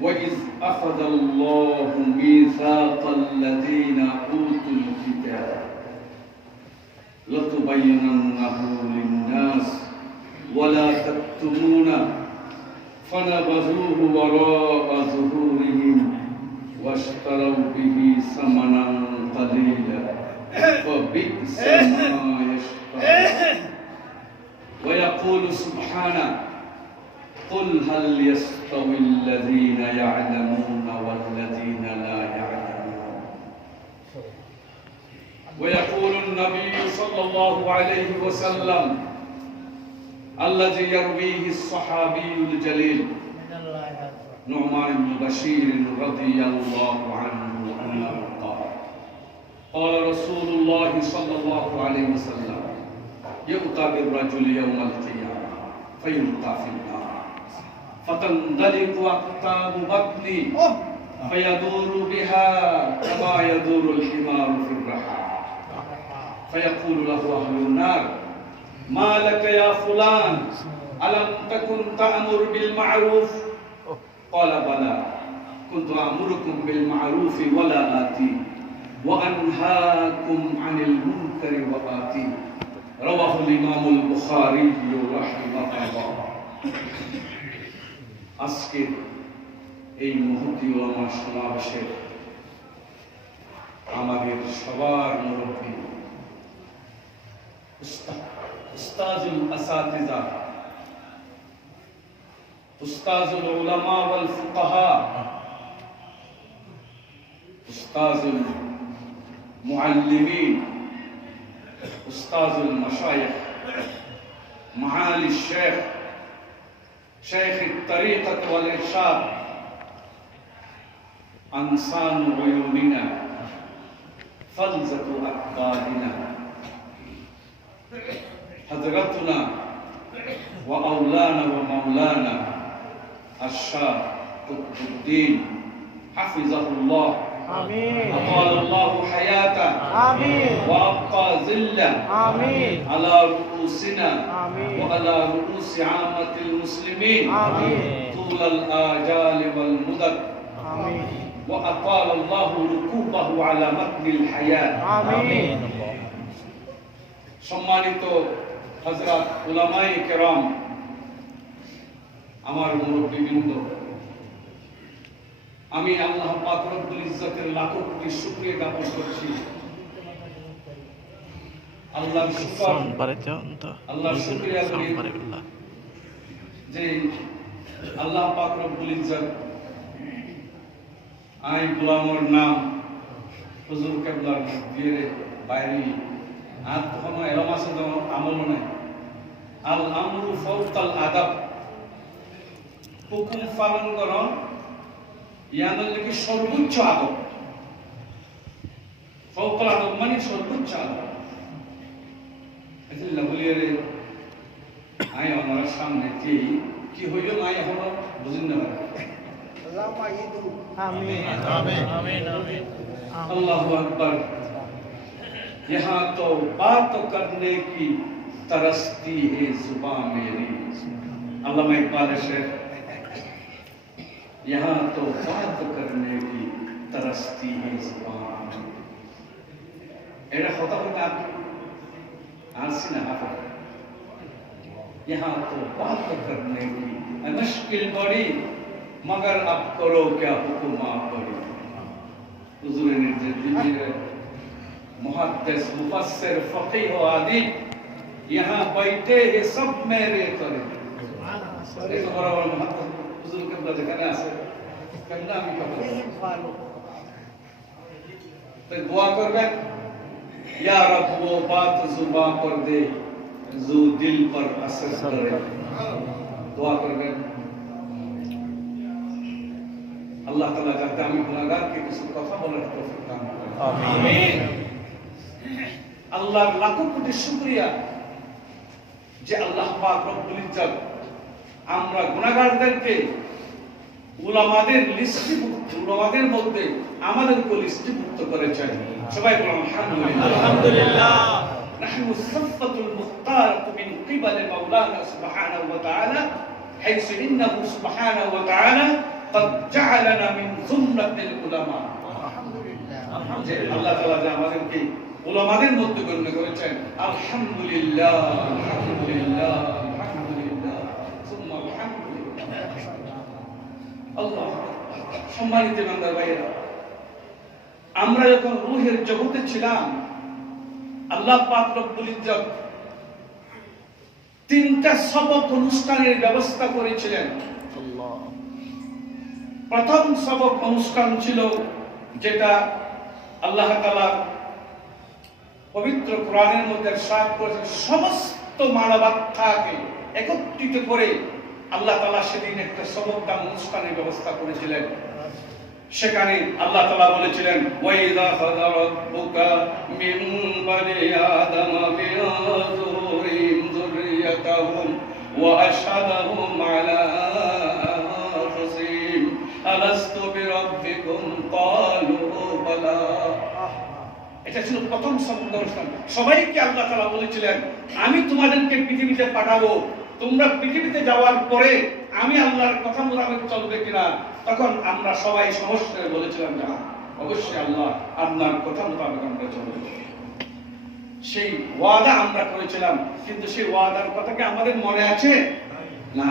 وإذ أخذ الله ميثاق الذين أوتوا الكتاب لتبيننه للناس ولا تكتمونه فنبذوه وراء ظهورهم واشتروا به ثمنا قليلا فبئس ما يشترون ويقول سبحانه قل هل يستوي الذين يعلمون والذين لا يعلمون ويقول النبي صلى الله عليه وسلم الذي يرويه الصحابي الجليل نعمان بن بشير رضي الله عنه أنه قال رسول الله صلى الله عليه وسلم يؤتى بالرجل يوم القيامة فيلقى في النار فتندلق أقطاب بطني فيدور بها كما يدور الحمار في الرحى فيقول له أهل النار ما لك يا فلان ألم تكن تأمر بالمعروف قال بلى كنت أأمركم بالمعروف ولا آتي وأنهاكم عن المنكر وآتي رواه الإمام البخاري رحمه الله আজকের এই মুহূর্তে ওলামা সমাবেশের আমাদের সবার মুরব্বী উস্তাজুল আসাতিজা উস্তাজুল উলামা ওয়াল ফুকাহা উস্তাজুল মুআল্লিমিন উস্তাজুল মাশায়েখ মাআলি শেখ شيخ الطريقة والإرشاد أنسان عيوننا فلذة أكبادنا حضرتنا وأولانا ومولانا الشاه قطب الدين حفظه الله آمين أطال الله حياته آمين وأبقى ذله آمين على رؤوسنا آمين وعلى رؤوس عامة المسلمين آمين طول الآجال والمدد آمين وأطال الله ركوبه على متن الحياة آمين সম্মানিত হযরত উলামায়ে কেরাম আমার মুরব্বিবৃন্দ আমি আল্লাহ পাক রব্বুল ইজ্জতের লাখো কোটি শুকরিয়া জ্ঞাপন করছি আল্লাহর শুকর আল্লাহর শুকরিয়া করি যে আল্লাহ পাক রব্বুল ইজ্জত আই গোলামর নাম হুজুর কেবলার দিয়ে বাইরে আর কোনো এরম আছে যেমন আমল নাই আল আমরু ফাওকাল আদাব হুকুম পালন করন ইয়াদের লেগে সর্বোচ্চ আদব ফাওকাল আদব মানে সর্বোচ্চ আদব এজন্য বলিয়ে আই আমার সামনে কি হইল নাই এখন বুঝিন না আল্লাহ ইদু আমিন আমিন আমিন আমিন আল্লাহু আকবার यहाँ तो बात करने की तरसती है जुबान मेरी अल्लामा इकबाल शेख यहाँ तो बात करने की तरसती है जुबान एड़ा होता होता आरसी ना हाथ यहाँ तो बात करने की मुश्किल बड़ी मगर अब करो क्या हुक्म आप बड़ी हुजूर ने दीजिए मुहद्दिस मुफस्सिर फकीह व आदिब यहाँ बैठे हैं सब मेरे करे एक बराबर मुहद्दिस हुजूर কেবলা যেখানে আছে কেমনে আমি কবর তো দোয়া করবেন ইয়া রব वो बात जुबान पर दे जो दिल पर असर करे দোয়া করবেন আল্লাহ তাআলা যাতে আমি গুনাহগারকে কিছু কথা বলার তৌফিক দান করেন আমিন আল্লাহর লাখো কোটি শুকরিয়া যে আল্লাহ পাক রব্বুল ইজ্জত আমরা গুনাহগারদেরকে উলামাদের লিস্টিভুক্ত উলামাদের মধ্যে আমাদেরকে লিস্টিভুক্ত করেছেন সবাই বলুন আলহামদুলিল্লাহ আলহামদুলিল্লাহ نحن الصفة المختارة من قبل مولانا سبحانه وتعالى حيث إنه سبحانه وتعالى قد جعلنا من زمرة العلماء যে আল্লাহ তাআলা যে আমাদেরকে উলামাদের মধ্যে গণ্য করেছেন আলহামদুলিল্লাহ আলহামদুলিল্লাহ আলহামদুলিল্লাহ সুম্মা আলহামদুলিল্লাহ আল্লাহ। সম্মানিত বান্দা ভাইরা, আমরা যখন রূহের জগতে ছিলাম আল্লাহ পাক রব্বুল ইজ্জত তিনটা সবক অনুষ্ঠানের ব্যবস্থা করেছিলেন। প্রথম সবক অনুষ্ঠান ছিল যেটা আল্লাহ তাআলা পবিত্র কোরআনের মধ্যে ইরশাদ করেছেন, সমস্ত মানবাত্মাকে একত্রিত করে আল্লাহ তাআলা সেদিন একটা সবক দান অনুষ্ঠানের ব্যবস্থা করেছিলেন। সেখানে আল্লাহ তাআলা বলেছিলেন ওয়াইযা খাযা রাব্বুকা মিন বানি আদামা বিযুররিহিম যুররিয়াতাহুম ওয়া আশহাদাহুম আলা আনফুসিহিম আলাস্তু বিরাব্বিকুম ক্বালু বালা। এটা ছিল প্রথম সবক অনুষ্ঠান। সবাইকে আল্লাহ তাআলা বলেছিলেন আমি তোমাদেরকে পৃথিবীতে পাঠাবো, তোমরা পৃথিবীতে যাওয়ার পরে আমি আল্লাহর কথা মোতাবেক চলবে কিনা। তখন আমরা সবাই সমস্যায় বলেছিলাম যে অবশ্যই আল্লাহ আপনার কথা মোতাবেক আমরা চলব। সেই ওয়াদা আমরা করেছিলাম, কিন্তু সেই ওয়াদার কথা কি আমাদের মনে আছে? না।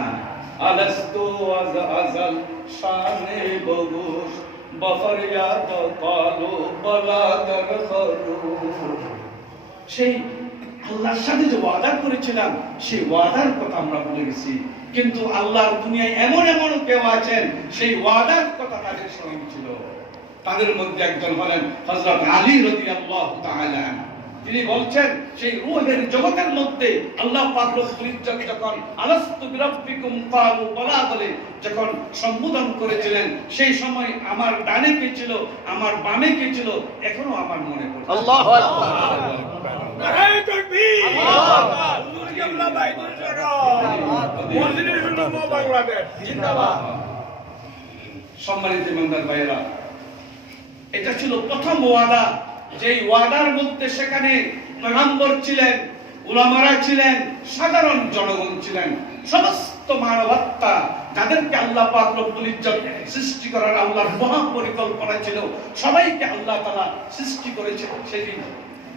আলাস্তু আযাল শানে বগুশ বাফরিয়াত কালু বালা দরখরু। সেই আল্লাহর সাথে যে ওয়াদা করেছিলাম সেই ওয়াদার কথা আমরা ভুলে গেছি। কিন্তু আল্লাহর দুনিয়ায় এমন এমন কেউ আছেন সেই ওয়াদার কথা তাদের সঙ্গে ছিল। তাদের মধ্যে একজন হলেন হযরত আলী রাদিয়াল্লাহু তাআলা। তিনি বলছেন সেই রূহের জগতের মধ্যে আল্লাহ পাক রব্বুল ইজ্জত যখন আলাস্তু বিরাব্বিকুম ক্বালু বালা বলে যখন সম্বোধন করেছিলেন, সেই সময় আমার ডানে কে ছিল, আমার বামে কে ছিল, এখনো আমার মনে পড়ে। আল্লাহু আকবার। নারায়ে তাকবীর। আল্লাহু আকবার। হুজুর কেবলা বাইতুল জান্নাত। মসজিদের জন্য বাংলাদেশ জিন্দাবাদ। সম্মানিত ইমানদার ভাইরা, এটা ছিল প্রথম ওয়াদা। যেই ওয়াদার মধ্যে সেখানে পয়গম্বর ছিলেন, উলামারা ছিলেন, সাধারণ জনগণ ছিলেন, সমস্ত মানবাত্মা যাদেরকে আল্লাহ পাক রব্বুল ইজ্জত সৃষ্টি করার আল্লাহর মহা পরিকল্পনা ছিল, সবাইকে আল্লাহ তাআলা সৃষ্টি করেছে। সেদিন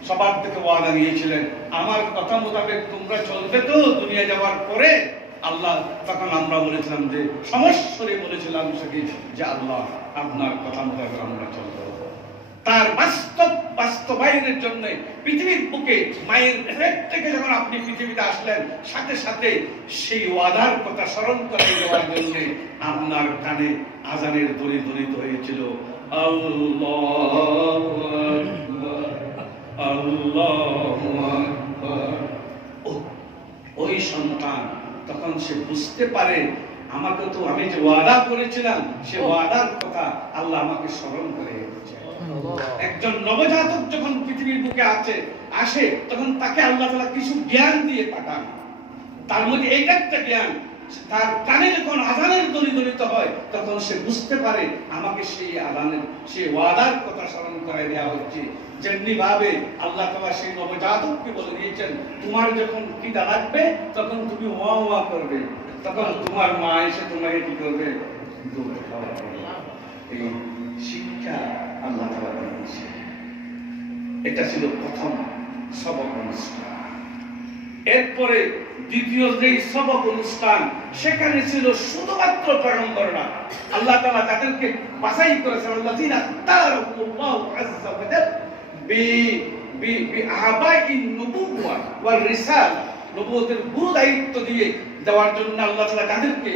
সবার থেকে ওয়াদা নিয়েছিলেন আমার কথা মোতাবেক তোমরা চলবে তো দুনিয়া যাওয়ার পরে। আল্লাহ তখন আমরা বলেছিলাম যে সমস্যরে বলেছিলাম সেদিন যে আল্লাহ আপনার কথা মোতাবেক আমরা চলবো। তার বাস্তবায়নের জন্য পৃথিবীর বুকে মায়ের পেট থেকে যখন আপনি পৃথিবীতে আসলেন, সাথে সাথে সেই ওয়াদার কথা স্মরণ করে দেওয়ার জন্য আপনার কানে আজানের ধ্বনি ধ্বনিত হয়েছিল আল্লাহু আকবার, আল্লাহু আকবার। ওই সন্তান তখন সে বুঝতে পারে আমাকে তো আমি যে ওয়াদা করেছিলাম সে ওয়াদার কথা আল্লাহ আমাকে স্মরণ করে দিয়েছে। একজন নবজাতক যখন পৃথিবীর বুকে আসে তখন তাকে আল্লাহ তাআলা কিছু জ্ঞান দিয়ে পাঠান। তার মধ্যে এইটা একটা জ্ঞান, তার কানে যখন আযানের ধ্বনি ধ্বনিত হয় তখন সে বুঝতে পারে আমাকে সেই আযানের সেই ওয়াদার কথা স্মরণ করায় দেওয়া হচ্ছে। যেমনি ভাবে আল্লাহ তাআলা সেই নবজাতককে বলে দিয়েছেন তোমার যখন খিদা লাগবে তখন তুমি ওয়া ওয়া করবে, তখন তোমার মা এসে তোমাকে কি করবে? দুধ খাওয়াবে। এই শিক্ষা আল্লাহ তাআলা দিয়েছে। এটা ছিল প্রথম সবক অনুষ্ঠান। এরপরে দ্বিতীয় যে সবক অনুষ্ঠান সেখানে ছিল শুধুমাত্র পয়গম্বররা। আল্লাহ তাআলা তাদেরকে বাছাই করেছেন আল্লাযীনা তারাকুল্লাহু আযজা ওয়া জাল বিআবাইন নুবুওয়া ওয়ার রিসালা। নবুয়তের গুরু দায়িত্ব দিয়ে দেওয়ার জন্য আল্লাহ তাআলা তাদেরকে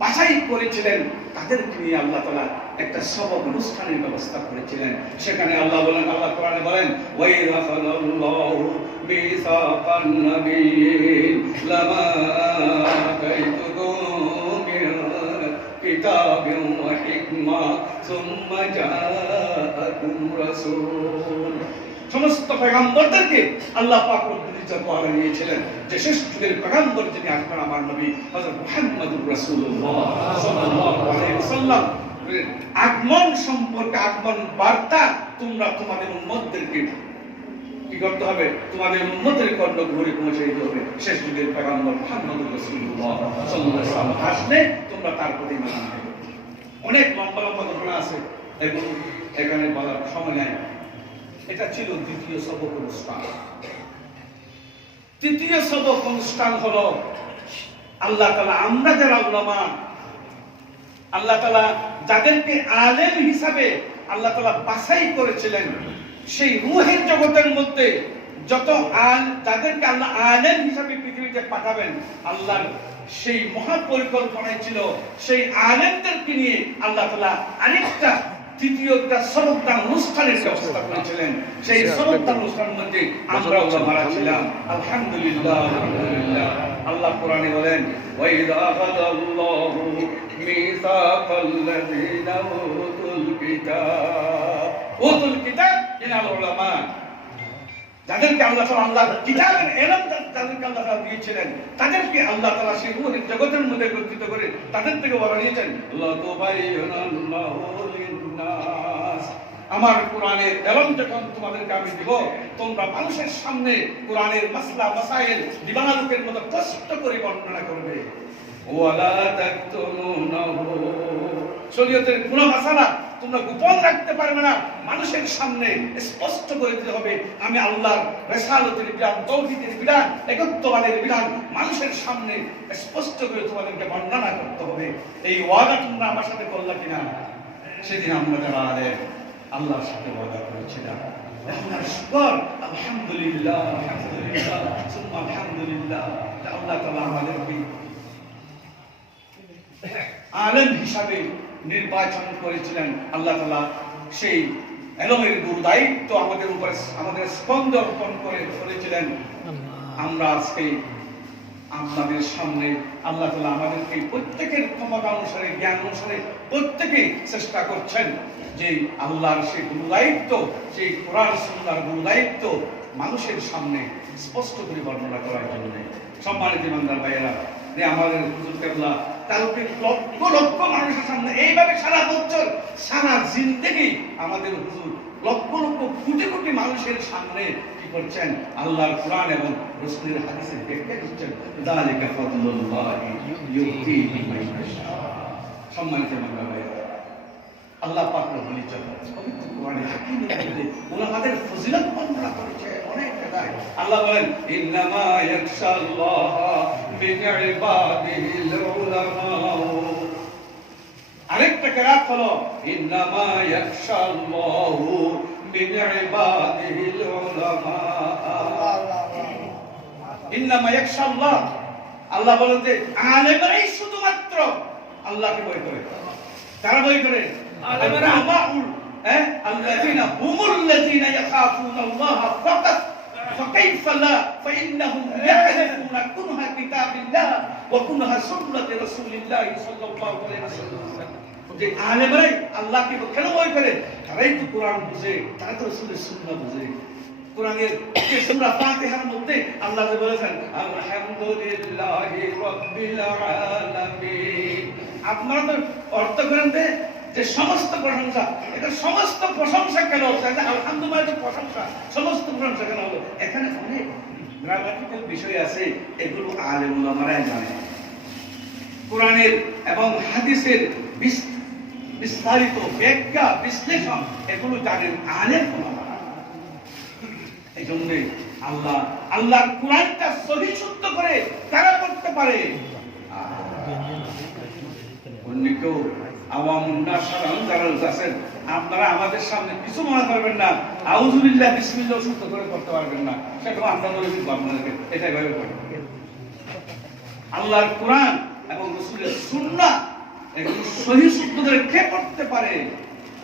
বাছাই করেছিলেন। তাদেরকে নিয়ে আল্লাহ তাআলা একটা সবক অনুষ্ঠানের ব্যবস্থা করেছিলেন। সেখানে আল্লাহ বলেন, আল্লাহ কোরআনে বলেন ওয়াইযা খাযাল্লাহু মিসাকান নাবিয়্যিন লামা আতাইতুকুম মিন কিতাবিন ওয়া হিকমা সুম্মা জাআকুম রাসূল। সমস্ত পয়গম্বরদেরকে আল্লাহ পাক রব্বুল ইজ্জত ওয়াদা নিয়েছিলেন যে শেষ যুগের পয়গম্বর যিনি আসবেন আমার নবী হযরত মুহাম্মদুর রাসূলুল্লাহ সাল্লাল্লাহু আলাইহি ওয়াসাল্লাম আগমন সম্পর্কে আগমন বার্তা তোমরা তোমাদের উম্মতদেরকে কি করতে হবে? তোমাদের উম্মতের কর্ণ ঘুরে পৌঁছে দিতে হবে শেষ যুগের পয়গম্বর মুহাম্মদ রাসূলুল্লাহ সাল্লাল্লাহু আলাইহি ওয়াসাল্লাম আসলে তোমরা তার প্রতি ঈমান আনবে। অনেক লম্বা লম্বা ঘটনা আছে, এগুলো এখানে বলার সময় নাই। এটা ছিল দ্বিতীয় সবক অনুষ্ঠান। তৃতীয় সবক অনুষ্ঠান হলো আল্লাহ তাআলা, আমরা যারা উলামা, আল্লাহ তাআলা যাদেরকে আলেম হিসাবে আল্লাহ তাআলা বাছাই করেছিলেন, সেই রূহের জগতের মধ্যে যত যাদেরকে আল্লাহ আলেম হিসাবে পৃথিবীতে পাঠাবেন, আল্লাহর সেই মহাপরিকল্পনায় ছিল সেই আলেমদেরকে নিয়ে আল্লাহ তাআলা আরেকটা তৃতীয় একটা সবকদান অনুষ্ঠানের ব্যবস্থা করেছিলেন। সেই সবকদান অনুষ্ঠানের মধ্যে আমরা উলামারা ছিলাম। আলহামদুলিল্লাহ, আলহামদুলিল্লাহ। আল্লাহ কোরআনে বলেন, ওয়াইযা আখাযাল্লাহু মিসাকাল্লাযীনা উতুল কিতাব মিনাল উলামা, যাদেরকে আল্লাহ তাআলা আল্লাহর কিতাবের ইলম যাদেরকে আল্লাহ তাআলা দিয়েছিলেন, তাদেরকে আল্লাহ তাআলা সেই রূহের জগতের মধ্যে একত্রিত করে তাদের থেকে বলা নিয়েছেন, আল্লাহ তুবাইয়িনাল্লাহু লিন-নাস, আমার কোরআনের ইলম যখন তোমাদেরকে আমি দিব, তোমরা মানুষের সামনে কোরআনের মাসলা মাসাইল দিবানালুকের মতো স্পষ্ট করে বর্ণনা করবে। ওয়ালা তাকতুমুনাহু, শরীয়তের কোনো মাসালা তোমরা গোপন রাখতে পারবে না, মানুষের সামনে স্পষ্ট করে দিতে হবে। আমি আল্লাহর রিসালাতের বিধান, তাওহীদের বিধান, একত্ববাদের বিধান মানুষের সামনে স্পষ্ট করে তোমাদেরকে বর্ণনা করতে হবে। এই ওয়াদা তোমরা আমার সাথে করলা কিনা? সেদিন আমরা যারা আলেম আল্লাহর সাথে ওয়াদা করেছিলাম। এখন আর শুকর, আলহামদুলিল্লাহ, আলহামদুলিল্লাহ, সুম্মা আলহামদুলিল্লাহ, আল্লাহ তাআলা আমাদেরকে আলেম হিসাবে নির্বাচন করেছিলেন। আল্লাহ তাআলা সেই ইলমের গুরু দায়িত্ব আমাদের উপরে, আমাদের স্পন্দ অর্পণ করেছিলেন। আমরা আজকে আপনাদের সামনে আল্লাহ তাআলা আমাদেরকে প্রত্যেকের ক্ষমতা অনুসারে, জ্ঞান অনুসারে প্রত্যেকে চেষ্টা করছেন যে আল্লাহর সেই গুরু দায়িত্ব, সেই কোরআন সুন্নাহর গুরু দায়িত্ব মানুষের সামনে স্পষ্ট করে বর্ণনা করার জন্য। সম্মানিত ইমানদার ভাইয়েরা, আমাদের হুজুর কেবলা কালকে লক্ষ লক্ষ মানুষের সামনে এইভাবে সারা বছর সারা জিন্দেগি আমাদের হুজুর লক্ষ লক্ষ কোটি কোটি মানুষের সামনে কি করছেন? আল্লাহর কোরআন এবং রাসূলের হাদিসের ব্যাখ্যা করছেন। যালিকা ফাদলুল্লাহি ইউতিহি মান ইয়াশা। সম্মানিত ইমানদার ভাইয়েরা, আল্লাহ পাক রব্বুল ইজ্জত পবিত্র কোরআনে হাকিমের মধ্যে উলামাদের ফজিলত বর্ণনা করেছে অনেক জায়গায়। আল্লাহ বলেন, ইন্নামা ইয়াখশাল্লাহ মিন ইবাদিহিল উলামা। আরেকটা কিরাত হলো ইন্নামা ইয়াখশাল্লাহু মিন ইবাদিহিল উলামা। ইন্নামা ইয়াখশাল্লাহ, আল্লাহ বলেন যে আলেমরাই শুধুমাত্র আল্লাহকে ভয় করে। কারা ভয় করে? আলেমরা। الذين هم الذين يخافون الله فقط فكيف لا فإنهم يعرفون كنه كتاب الله وكنه سنة رسول الله صلى الله عليه وسلم। যে আলেমরাই আল্লাহকে কেন ভয় করে? তারাই তো কোরআন বুঝে, তারা তো রাসূলের সুন্নাহ বুঝে। কোরআনের যে সূরা ফাতিহার মধ্যে আল্লাহ যে বলেছেন, আলহামদুলিল্লাহি রাব্বিল আলামিন, আপনারা তো অর্থ করেন যে সমস্ত প্রশংসা, এটা সমস্ত প্রশংসা কেন? আলহামদুলিল্লাহ তো প্রশংসা, সমস্ত প্রশংসা কেন হলো? এখানে অনেক গ্রামাটিক্যাল বিষয় আছে, এগুলো আলেম উলামারাই জানে। কোরআনের এবং হাদিসের বিস্তারিত ব্যাখ্যা বিশ্লেষণ এগুলো জানেন আলেম উলামারা। এই জন্য আল্লাহর কোরআনটা সহি শুদ্ধ করে তারা করতে পারে। অন্য কেউ আপনারা আমাদের সামনে কিছু মনে করবেন না, আউযুবিল্লাহ বিসমিল্লাহ শুদ্ধ করে করতে পারবেন না, সেটা আমরা বলে দিব আপনাদেরকে, এটাই ভাবে করি। আল্লাহর কোরআন এবং রাসূলের সুন্নাহ এগুলো সহি শুদ্ধ করে কে পড়তে পারে?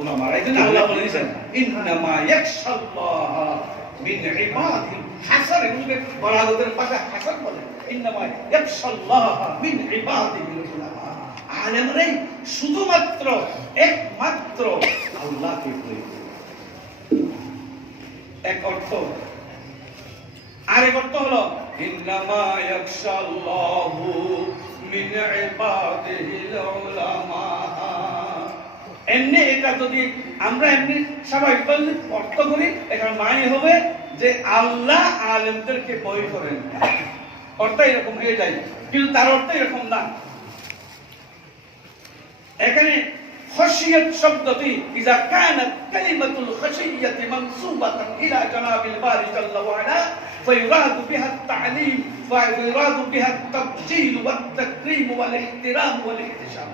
উলামারা। এই জন্য আল্লাহ বলেছেন, ইন্নামা ইয়াখশাল্লাহ মিন ইবাদিল হাসার, এগুলোকে বলাগতের ভাষা হাসার বলে। ইন্নামা ইয়াখশাল্লাহ মিন ইবাদিল উলামা। আলেমরাই শুধুমাত্র একমাত্র আল্লাহকে ভয় করে। এক অর্থ। আরেক অর্থ হলো ইন্নামা ইয়াখশাল্লাহু মিন ইবাদিহিল উলামা। এমনি এটা যদি আমরা এমনি স্বাভাবিক অর্থ করি, এটার মানে হবে যে আল্লাহ আলেমদেরকে ভয় করেন, অর্থ এরকম হয়ে যায়, কিন্তু তার অর্থ এরকম না। এখানে خشية شبدتي إذا كانت كلمة الخشية منسوبة إلى جناب الباري جل وعلا فيراد بها التعليم ويراد بها التبجيل والتكريم والاحترام والاحتشام।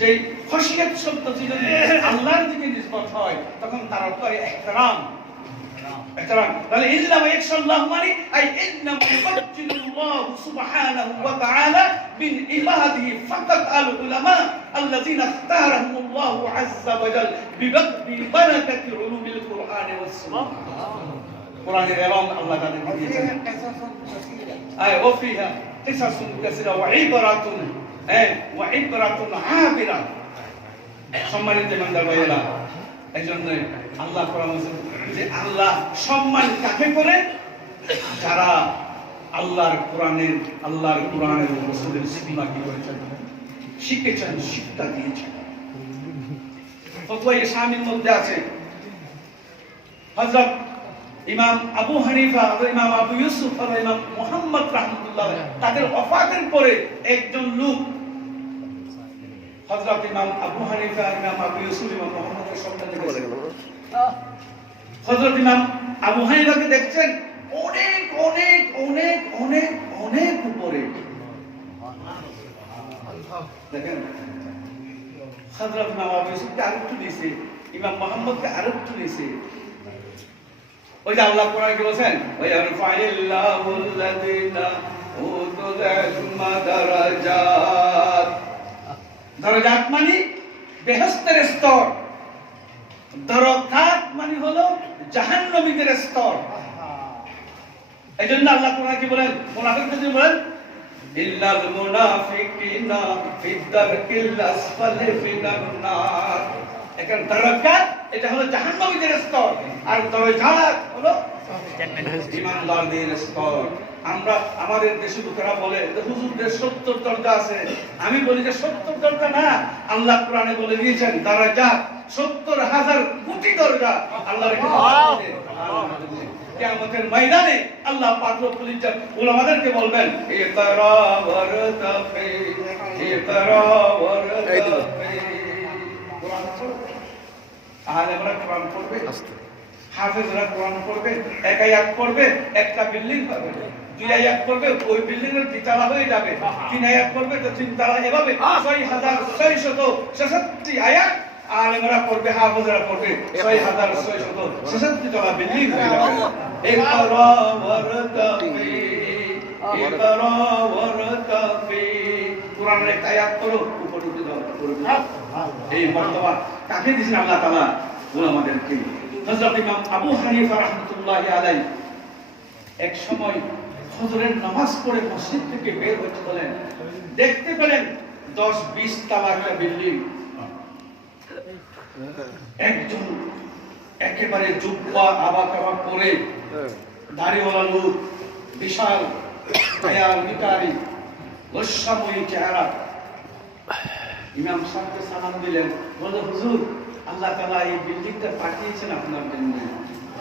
যে খশিয়ত শব্দটি যদি আল্লাহর দিকে নিসবত হয় তখন তার অর্থ ইহতিরাম। তাহলে ইল্লা ইয়াখশাল্লাহু মানে আই ইন্নামা ইউবাজ্জিলুল্লাহু সুবহানাহু ওয়া তাআলা মিন ইবাদিহি ফাকাত আল উলামা আল্লাযীনা ইখতারাহুমুল্লাহু আযজা ওয়া জাল বিবারাকাতি উলুমিল কুরআন ওয়াস সুন্নাহ। কোরআনের ইলম আল্লাহ তাদেরকে দিয়েছেন। আই ওয়া ফিহা কিসাসুন কাসীরা ওয়া ইবরাতুন ওয়া ইবরাতুন আবিরা। সম্মানিত ইমানদার ভাইয়েরা, এইজন্য আল্লাহ কোরআন যে আল্লাহ সম্মান কাকে করে? যারা আল্লাহর কোরআনের রাসূলের সুন্নাহ কি করেছেন, শিখেছেন, শিক্ষা দিয়েছেন। ফতোয়া শামির মধ্যে আছে হযরত ইমাম আবু হানিফা, ইমাম আবু ইউসুফ আর ইমাম মুহাম্মদ রাহমাতুল্লাহ তাদের ওফাতের পরে একজন লোক হযরত ইমাম আবু হানিফা, ইমাম আবু ইউসুফ, ইমাম মুহাম্মদের সন্তান দেখেছেন। হযরত ইমাম আবু হানিফাকে দেখছেন অনেক অনেক অনেক অনেক অনেক উপরে। দেখেন হযরত ইমাম আবু ইউসুফকে আরেকটু নিচে, ইমাম মুহাম্মদকে আরেকটু নিচে। ওই যে আল্লাহ কোরআনে বলেছেন ওয়ায়ারফাইল্লাহুল্লাযীনা উতুল ইলমা দারাজাত। দারাজাত মানে বেহেশতের স্তর, দারাকাত মানে হলো জাহান্নামীদের স্তর। এইজন্য আল্লাহ কোরআনে কি বলেন? মুনাফিকদের বলেন ইল্লাল মুনাফিকিনা ফিদ-দারকিল আসফালি ফিনান নার। এখানে দারাকাত এটা হলো জাহান্নামীদের স্তর, আর দারাজাত হলো ঈমানদারদের স্তর। আমরা আমাদের দেশে লোকেরা বলে হুজুরদের 70 দরজা আছে। আমি বলি যে 70 দরজা না, আল্লাহ কোরআনে বলে দিয়েছেন দারাজাত 70,000 কোটি দরজা আল্লাহ রেখেছেন। কিয়ামতের ময়দানে আল্লাহ পাক রব্বুল ইজ্জত উলামাদেরকে বলবেন ইকরা ওয়ারতাফি, ইকরা ওয়ারতাফি। কোরআন পড়বে, আলেমরা কোরআন পড়বে, হাফেজরা কোরআন পড়বে, এক আয়াত পড়বে একটা বিল্ডিং পাবে, দুই আয়াত পড়বে ওই বিল্ডিং এর দ্বিতলা হয়ে যাবে, তিন আয়াত পড়বে তো তিন তলা, এভাবে 6666 আয়াত আলেমরা পড়বে, হাফেজরা পড়বে, 6666 তলা বিল্ডিং হয়ে যাবে। ইকরা ওয়ারতাফি, ইকরা ওয়ারতাফি। কোরআনের একটা আয়াত পড়ো, উপরে উঠে যাও, এই মর্তবা কাকে দিয়েছেন আল্লাহ তাআলা? উলামাদেরকে। হযরত ইমাম আবু হানিফা রাহমাতুল্লাহি আলাইহি এক সময় ফজরের নামাজ পড়ে মসজিদ থেকে বের হতে বলেন, দেখতে পেলেন 10-20 তলা একটা বিল্ডিং। একজন একেবারে জুব্বা আবাকাবা পরে দাড়িওয়ালা লোক, বিশাল কায়াল নিকারি লস্যাময়ী চেহারা, ইমাম সাহেবকে সালাম দিলেন, বলে হুজুর আল্লাহ তাআলা এই বিল্ডিংটা পাঠিয়েছেন আপনার জন্য।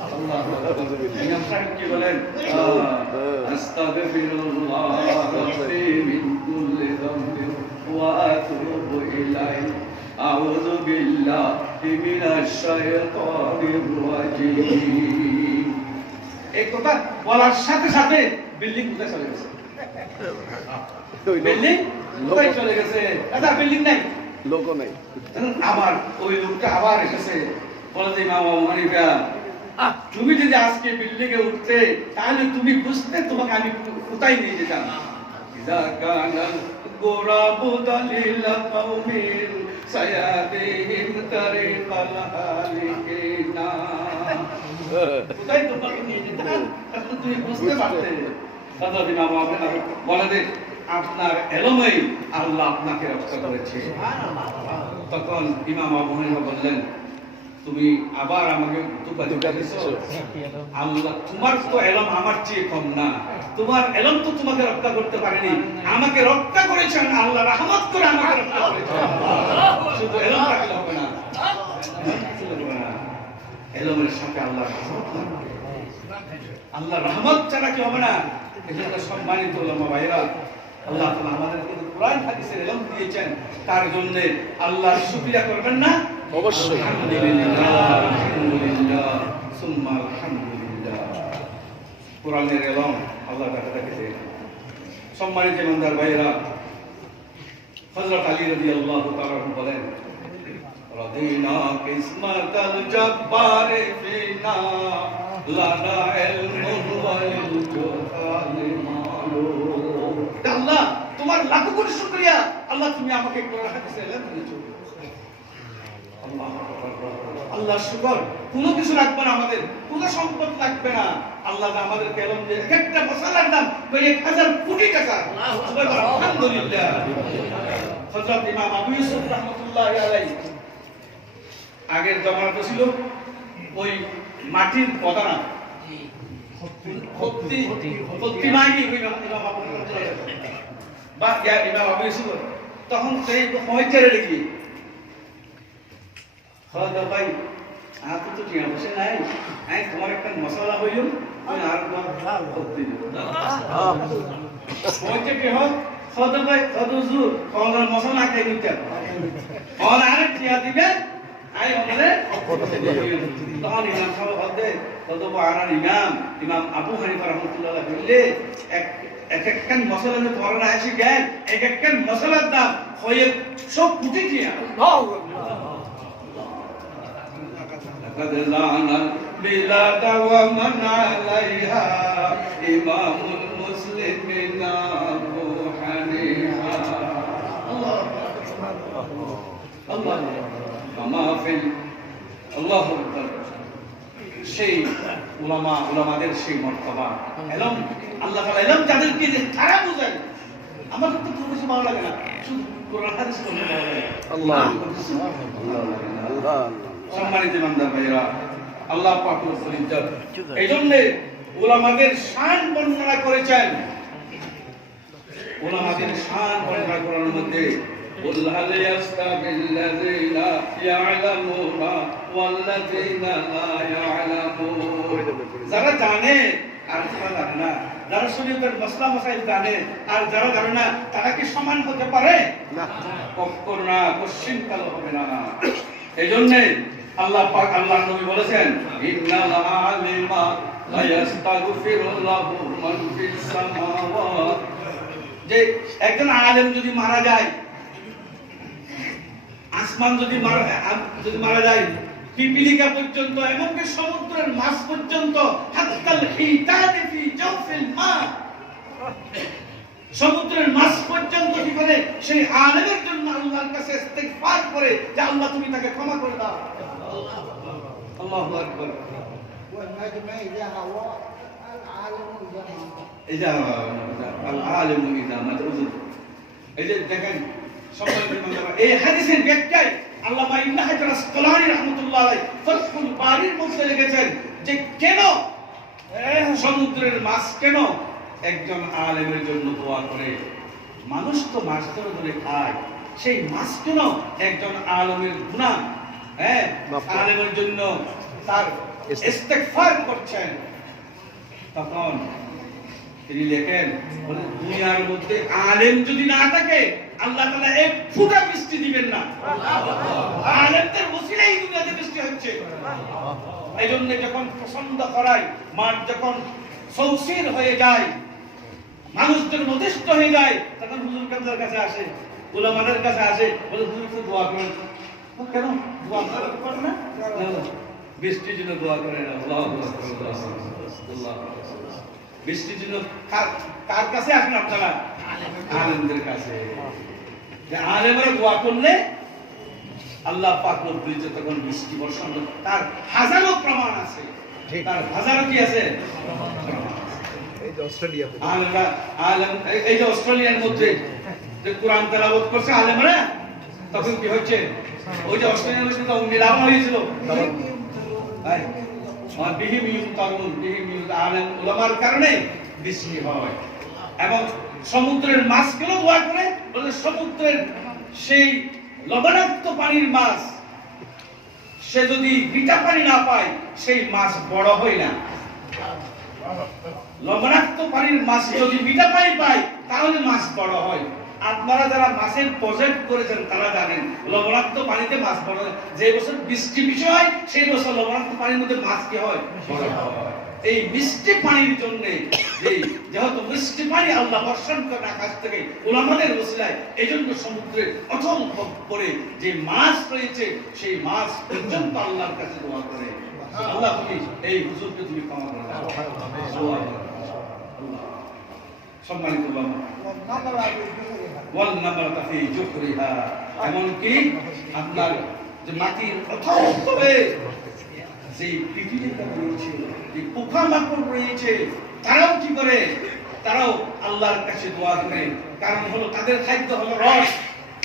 আল্লাহু আকবার। ইমাম সাহেব কি বলেন? আস্তাগফিরুল্লাহ রাব্বি মিন কুল্লি যামবিন ওয়া আতুবু ইলাইহি আউযু বিল্লাহি মিনাশ শাইতানির রাজীম। এই কথা বলার সাথে সাথে বিল্ডিং কোথায় চলে গেছে? বিল্ডিং কোথায় চলে গেছে? দাদা বিল্ডিং নাই, লোকও নাই। আবার ওই লোকটা আবার এসেছে, বলে যে ইমাম আবু হানিফা তুমি যদি আজকে বিল্ডিং এ উঠতে তাহলে তুমি বুঝতে তোমাকে আমি কোথায় নিয়ে যেতাম। ইযা কানাল গোরাবু দালিল কওমিন সায়াদিহিম তারিকাল হালিকিনা। কোথায় তোমাকে নিয়ে যেতাম তাহলে তুমি বুঝতে পারতে। হযরত ইমাম আবু হানিফা বলে যে আপনার এলমেই আল্লাহ আপনাকে রক্ষা করেছে। তখন ইমাম আবু হানিফা বললেন, তুমি আবার আমাকে ধোঁকা দিছো। আল্লাহ তোমার তো এলম আমার চেয়ে কম না, তোমার এলম তো তোমাকে রক্ষা করতে পারেনি, আমাকে রক্ষা করেছেন আল্লাহ, রহমত করে আমাকে রক্ষা করেছেন। শুধু এলম রাখলে হবে না। এলমের সাথে আল্লাহ আল্লাহ রহমত ছাড়া কি হবে না? এজন্য সম্মানিত ওলামা ভাইরা, আল্লাহ তাআলা আমাদেরকে কোরআন হাদিসের ইলম দিয়েছেন, তার জন্য আল্লাহর শুকরিয়া করবেন না? অবশ্যই। আলহামদুলিল্লাহ, আলহামদুলিল্লাহ, সুম্মা আলহামদুলিল্লাহ। কোরআনের ইলম আল্লাহ তাআলা দিয়েছেন। সম্মানিত ইমানদার ভাইরা, হযরত আলী রাদিয়াল্লাহু তাআলা বলেন, রাদিনা কিসমাতাল জব্বারে ফিনা লানা ইলমুন ওয়াল জুহালি মালুম। আল্লাহ তোমার লাখ কোটি শুকরিয়া, আল্লাহ তুমি আমাকে কোরআন হাদিসের ইলম দিয়েছো। আল্লাহ শুকর, কোনো কিছু লাগবে না, আমাদের কোনো সম্পদ লাগবে না। আল্লাহ আমাদেরকে ইলম দিয়ে একটা মশালার দাম 1000 কোটি টাকা। আলহামদুলিল্লাহ। হযরত ইমাম আবু ইউসুফ রাহমাতুল্লাহি আলাইহি আগের জমানাতে ছিল ওই মাটির পদানা খত্তি মাইনি ইমাম আবু বা ইমাম আবু ইউসুফ তখন সেই মহিজারে রেখে খাওয়া ভাই আর তো ঠিক আছে নাই, আমি তোমার একটা মশলা হইল তুমি আর খত্তি মহিজা কি হয় খাওয়া ভাই হুজুর কোন মশলা খাই নিতে আর আরেক টিয়া দিবেন আই আমারে তখন ইমাম সাহেব বলতে কত আনার ইমাম আবু হানিফা রাহমাতুল্লাহ বললে এক একখান মশলা যে তোমার না আসি গেল এক একখান মশলার দাম হয়ে সব কোটি টিয়া। لقد لعن البلاد ومن عليها إمام المسلمين أبو حنيفة. الله الله كما في الله أكبر. সেই উলামাদের সেই মর্তবা এলম আল্লাহ তাআলা এলম যাদেরকে যে তারা বুঝায়, আমাদের তো কোনো কিছু ভালো লাগে না, শুধু কোরআন হাদিস পড়তে ভালো লাগে। আল্লাহ আল্লাহ। সম্মানিত ইমানদার ভাইরা, আল্লাহ পাক রব্বুল ইজ্জত এইজন্য উলামাদের শান বর্ণনা করেছেন। উলামাদের শান বর্ণনা করার মধ্যে قل هل يستوي الذين يعلمون والذين لا يعلمون। যারা জানে আর যারা জানে না, যারা শরীয়তের মাসলা মাসাইল জানে আর যারা জানে না, তারা কি সমান হতে পারে? না, কখনো না, কোশ্চিনকাল হবে না। এইজন্য আল্লাহ পাক আল্লাহর নবী বলেছেন, ইন্নাল আলিমা লা ইস্তাগফিরু লাহু মান ফিস সামাওয়াত। যে একজন আলেম যদি মারা যায়, আসমান যদি মারা যায়, পিপিলিকা পর্যন্ত, এমনকি সমুদ্রের মাছ পর্যন্ত, হাত্তাল হিতানি ফি জাওফিল মা, সমুদ্রের মাছ পর্যন্ত কি করে সেই আলেমের জন্য আল্লাহর কাছে ইস্তিগফার করে যে আল্লাহ তুমি তাকে ক্ষমা করে দাও। আল্লাহু আকবার। এই যে দেখেন এই হাদিসের ব্যাখ্যায় আল্লামা ইবনে হাজার আসকালানী রাহমাতুল্লাহ আলাইহি ফাতহুল বারীর মধ্যে লিখেছেন যে কেন সমুদ্রের মাছ কেন একজন আলেমের জন্য দোয়া করে? মানুষ তো মাছ ধরে খায়, সেই মাছ কেন একজন আলেমের গুনাহ আলেমের জন্য তার ইস্তিগফার করছেন? তখন তিনি লেখেন, বলে দুনিয়ার মধ্যে আলেম যদি না থাকে আল্লাহ তাআলা এক ফোঁটা বৃষ্টি দিবেন না। আলেমদের ওসিলায় দুনিয়াতে বৃষ্টি হচ্ছে। এইজন্য যখন পছন্দ করায় মাঠ যখন সৌসির হয়ে যায়, মানুষ যখন অতিষ্ঠ হয়ে যায়, তখন হুজুর কাদের কাছে আসে, উলামাদের কাছে আসে, বলে হুজুর একটু দোয়া করেন। কেন দোয়া করেন না? বৃষ্টির জন্য দোয়া করেন। আল্লাহু আকবার। আল্লাহ বৃষ্টির জন্য কার কাছে আসেন আপনারা? আলেমদের কাছে। যে আলেমরা দোয়া করলে আল্লাহ পাক রব্বুল ইজ্জত তখন বৃষ্টি বর্ষণ, তার হাজারো প্রমাণ আছে। তার হাজারো কি আছে? এই যে অস্ট্রেলিয়া, এই যে অস্ট্রেলিয়ার মধ্যে যে কোরআন তেলাওয়াত করছে আলেমরা, তখন কি হচ্ছে? ওই যে অস্ট্রেলিয়ার মধ্যে তো মিলাপ হয়েছিল, আলেম উলামার কারণে বৃষ্টি হয়। এবং সমুদ্রের মাছ কেন দোয়া করে? বলে সমুদ্রের সেই লবণাক্ত পানির মাছ সে যদি মিঠা পানি না পায় সেই মাছ বড় হয় না। লবণাক্ত পানির মাছ যদি মিঠা পানি পায় তাহলে মাছ বড় হয়। আপনারা যারা মাছের প্রজেক্ট করেছেন তারা জানেন লবণাক্ত পানিতে মাছ বড় হয়। যে বছর বৃষ্টি বেশি হয় সেই বছর লবণাক্ত পানির মধ্যে মাছ কি হয়? বড় হয়। এই মিষ্টি পানির জন্য যেহেতু মিষ্টি পানি আল্লাহ বর্ষণ করেন আকাশ থেকে উলামাদের ওসিলায়, এজন্য সমুদ্রের অথম পরে যে মাছ রয়েছে সেই মাছ পর্যন্ত আল্লাহর কাছে দোয়া করে, আল্লাহ তুমি এই হুজুরকে তুমি ক্ষমা করে দাও। সম্মানিত বাবা, ওয়াল নামরাতা ফি জুহরিহা, এমনকি আপনার যে মাটির অথম তলে যে পৃথিবীটা রয়েছে, যে পোকামাকড় রয়েছে, তারাও কি করে? তারাও আল্লাহর কাছে দোয়া করে। কারণ হলো তাদের খাদ্য হলো রস।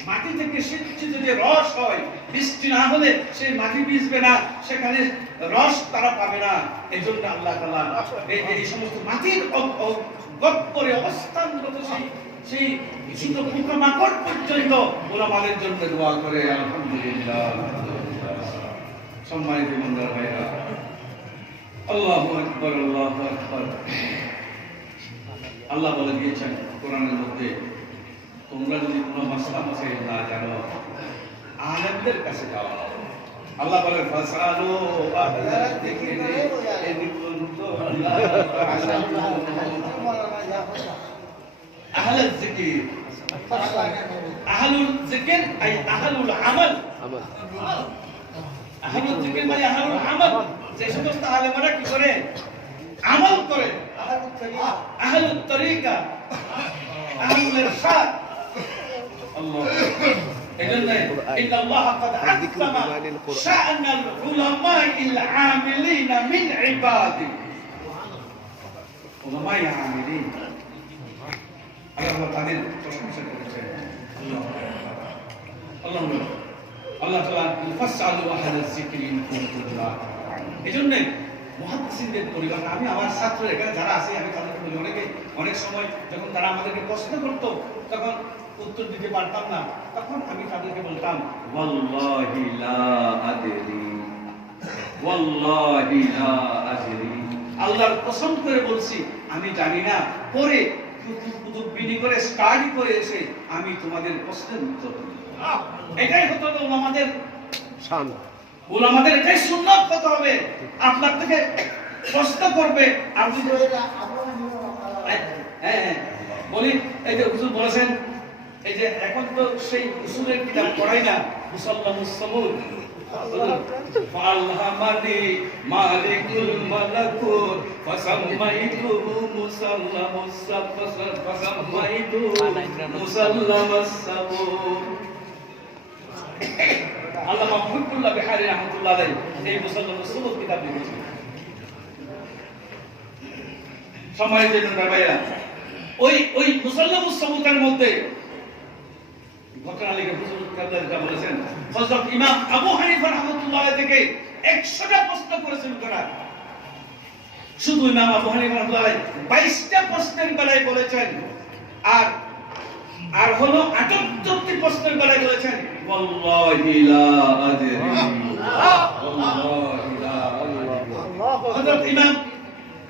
মাটি থেকে সিঞ্চিত যে রস হয়, বৃষ্টি না হলে সেই মাটি ভিজবে না, সেখানে রস তারা পাবে না। এই জন্য আল্লাহ তাআলা এই সমস্ত মাটির গহ্বরে অবস্থানরত সেই ছোট পোকামাকড় পর্যন্ত ওলামাদের জন্য দোয়া করে। আলহামদুলিল্লাহ। সম্মানিত ইমানদার ভাইরা, আল্লাহু আকবার, আল্লাহু আকবার। আল্লাহ বলে দিয়েছেন কোরআনের মধ্যে, তোমরা যদি কোনো মাসলা মাসাইল না জানো আলেমদের কাছে যাও। আল্লাহ বলেন ফাসালু আহলা যিকরি ইন কুনতুম লা তা'লামুন। আহলুল যিকর, আহলুল যিকর আই আহলুল আমাল। আহলুল যিকর মানে আহলুল আমাল, যে সমস্ত আলেমরা কি করে? আমল করে। আহলুত তরিকা, আহলুল ইরশাদ। আল্লাহ এজন্য ইন্নাল্লাহ ক্বাদ আকসামা শা'নাল উলামাইল আমিলিন মিন ইবাদি। উলামায়ে আমিলিন আল্লাহ তাদের প্রশংসা করেছেন। আল্লাহ তাআলা ফাসআলু আহলা যিকরি ইন কুনতুম লা তা'লামুন। এজন্য মুহাদ্দিসিনদের পরিবার, আমি আমার ছাত্র এখানে যারা আছে আমি তাদেরকে বলি, অনেক সময় যখন তারা আমাদেরকে প্রশ্ন করত তখন উত্তর দিতে পারতাম না, তখন আমি তাদেরকে বলতাম ওয়াল্লাহি লা আদরি, ওয়াল্লাহি লা আদরি, আল্লাহর কসম করে বলছি আমি জানি না। পরে কুতুববিনি করে স্টাডি করে এসে আমি তোমাদের প্রশ্নের উত্তর দেব। এটাই হতো আমাদের শান। উলামাদের এটাই সুন্নাত হতে হবে। আপনার থেকে প্রশ্ন করবে, আপনি বলি এই যে হুজুর বলেছেন, এই যে এখন তো সেই উসুলের কিতাব পড়াই না, মুসাল্লামুস সামুদ ফালহামানি মালিকুল মালাকুত ফাসাম্মাইতুহু মুসাল্লামুস সামুদ ফাসাম্মাইতুহু মুসাল্লামাস সামুদ। আল্লামা মুহিবুল্লাহ বিহারী রাহমাতুল্লাহ আলাইহি এই মুসাল্লামুস সামুদ কিতাব লিখেছেন। সম্মানিত ভাইরা, ওই মুসাল্লামুস সামুদের মধ্যে ঘটনা লিখে হুজুর কাবলা বলেছেন, হযরত ইমাম আবু হানিফা রাহমাতুল্লাহ আলাইহি থেকে 100টা প্রশ্ন করেছেন তারা। শুধু ইমাম আবু হানিফা রাহমাতুল্লাহ আলাইহি 22টা প্রশ্নের বেলায় বলেছেন, আর হলো 78টি প্রশ্নের বেলায় বলেছেন ওয়াল্লাহি লা আদরি, ওয়াল্লাহি লা আদরি। হযরত ইমাম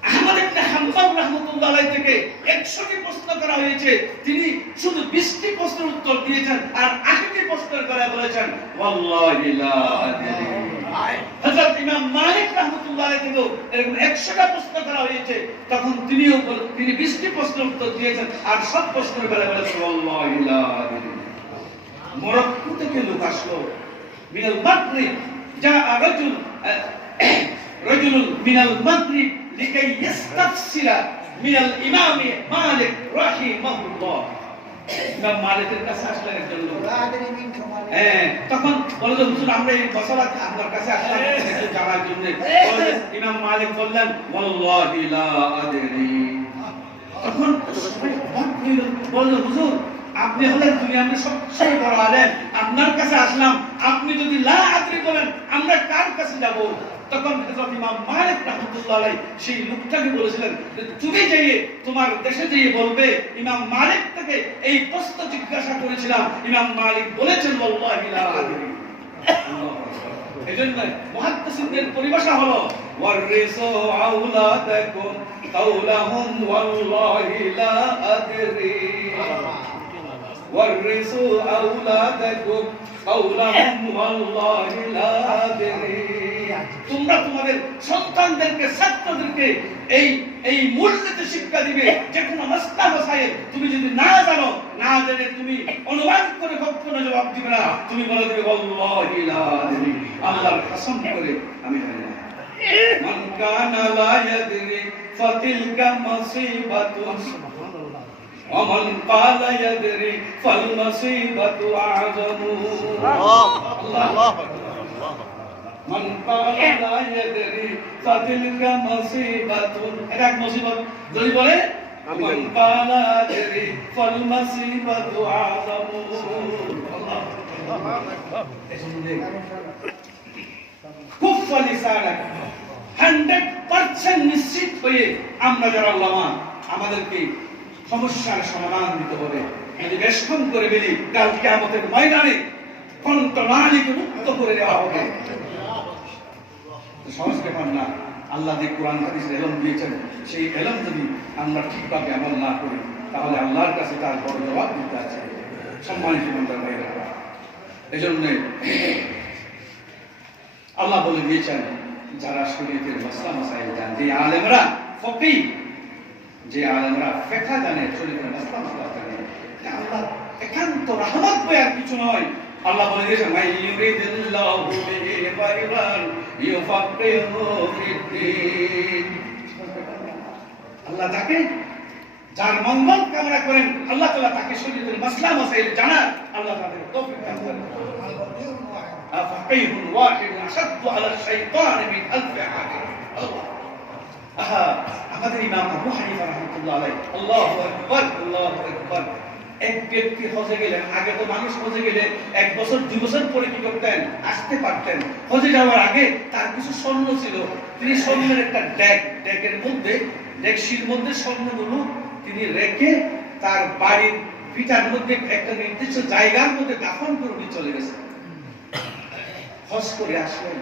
আহমদ ইবনে হাম্বল রাহমাতুল্লাহ আলাইহি থেকে 100টি প্রশ্ন করা হয়েছে, তিনি শুধু 20টি প্রশ্নের উত্তর দিয়েছেন, আর 8টি প্রশ্নের বেলায় বলেছেন ওয়াল্লাহি লা আদরি। হযরত ইমাম মালিক রাহমাতুল্লাহ আলাইহি থেকে এরকম 100টা প্রশ্ন করা হয়েছে, তখন তিনি 20টি প্রশ্নের উত্তর দিয়েছেন, আর সব প্রশ্নের বেলায় বলেছেন ওয়াল্লাহি লা আদরি। মরক্কো থেকে লোক আসলো, মিনাল মাগরিব জাআ রাজুলুন মিনাল মাগরিব লিকাই ইস্তাফসিরা মিনাল ইমাম মালিক রাহিমাহুল্লাহ। ইমাম মালিকের কাছে আসলেন একজন লোক, তখন বললেন হুজুর আমরা এই মশলা আপনার কাছে আসলাম একটু জানার জন্য। ইমাম মালিক বললেন ওয়াল্লাহি লা আদরি। তখন বললেন হুজুর আপনি হলেন দুনিয়ার সবচেয়ে বড় আলেম, আপনার কাছে আসলাম, আপনি যদি লা আদরি বলেন আমরা কার কাছে যাব? তখন হযরত ইমাম মালিক রাহমাতুল্লাহ আলাইহি সেই লোকটাকে বলেছিলেন তুমি যেয়ে তোমার দেশে যেয়ে বলবে ইমাম মালিক থেকে এই প্রশ্ন জিজ্ঞাসা করেছিলাম, ইমাম মালিক বলেছেন ওয়াল্লাহি লা আদরি। এজন্য মুহাদ্দিসিনদের পরিভাষা হলো ওয়ারিসু আওলাদাকুম কাওলাহুম ওয়াল্লাহি লা আদরি ওয়ারিসু আওলাদাকুম কাওলাহুম ওয়াল্লাহি লা আদরি তোমরা তোমাদের সন্তানদেরকে ছাত্রদেরকে এই মূলনীতি শিক্ষা দিবে যে কোনো মাসলা মাসাইল তুমি যদি না জানো না জেনে তুমি অনুমান করে কখনো জবাব দিবে না তুমি বলে দিবে আল্লাহি লা আদরি আল্লাহর কসম করে আমি জানি না মান কানা লা ইয়াদরি ফাতিলকা মুসিবাতুন ওয়া মান ক্বালা ইয়াদরি ফাল মুসিবাতু আযমু আল্লাহ মান ক্বালা লা ইয়াদরি ফাতিলকা মুসিবাতুন এটা এক মুসিবত যদি বলে মান ক্বালা ইয়াদরি ফাল মুসিবাতু আযমু আল্লাহ কুফা লিসানাক 100% নিশ্চিত হয়ে আমরা যারা আল্লামা আমাদেরকে সমস্যার সমাধান দিতে হবে যদি বেশকম করে বলি কাল কিয়ামতের ময়দানে কণ্ঠনালীকে মুক্ত করে দেওয়া হবে সহজ ব্যাপার না আল্লাহ যে কোরআন হাদিসের ইলম দিয়েছেন সেই ইলম যদি আমরা ঠিকভাবে আমল না করি তাহলে আল্লাহর কাছে তার বড় জবাব দিতে আছে সম্মানিত বান্দার ভাইরা এজন্য আল্লাহ বলে দিয়েছেন যারা শরীয়তের মাসলা মাসাইল জানেন যে আলেমরা ফকিহ যে আলেমরা ফিকহ জানে শরীয়তের মাসলা মাসাইল জানে আল্লাহ একান্ত রহমত বই আর কিছু নয় আল্লাহ বলে দিয়েছেন মাই ইউরিদিল্লাহু বিহি খায়রান ইউফাক্কিহু ফিদ্দীন আল্লাহ তাকে যার মঙ্গল কামনা করেন আল্লাহ তাআলা তাকে শরীয়তের মাসলা মাসাইল জানার আল্লাহ তাআলা তৌফিক দান করেন فقيه واحد أشد على الشيطان من ألف حاكم الله আমাদের ইমাম আবু হানিফা রাহমাতুল্লাহ আলাইহি আল্লাহু আকবার এক ব্যক্তি হজে গেলেন আগে তো মানুষ হজে গেলে এক বছর দুই বছর পরে কি করতেন আসতে পারতেন হজে যাওয়ার আগে তার কিছু স্বর্ণ ছিল তিনি স্বর্ণের একটা ডেকের মধ্যে ডেকশির মধ্যে স্বর্ণগুলো তিনি রেখে তার বাড়ির ভিটার মধ্যে একটা নির্দিষ্ট জায়গার মধ্যে দাফন করে চলে গেছে হজ করে আসলেন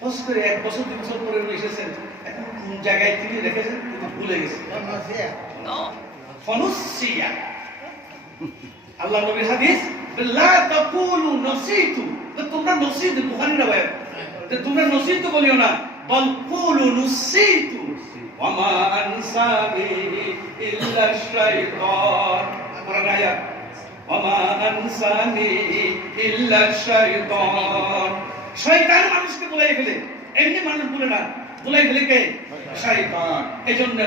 হজ করে এক বছর দুই বছর পরে এসেছেন এখন কোন জায়গায় তিনি রেখেছেন তিনি ভুলে গেছেন ফানুসিয়া আল্লাহ নবীর হাদিস লা তাকুলু নসিতু তোমরা নসিত বুখারী রাওয়ায়াত তোমরা নসিতু বলিও না বল কুলু নসিতু ওয়া মা আনসানি ইল্লা শাইতান কোরআন আয়াত ওয়া আনসানি ইল্লা শাইতান শয়তান মানুষকে বলাই ফেলে এমনি মানুষ বলে না বলাই ফেলে কে শয়তান এইজন্য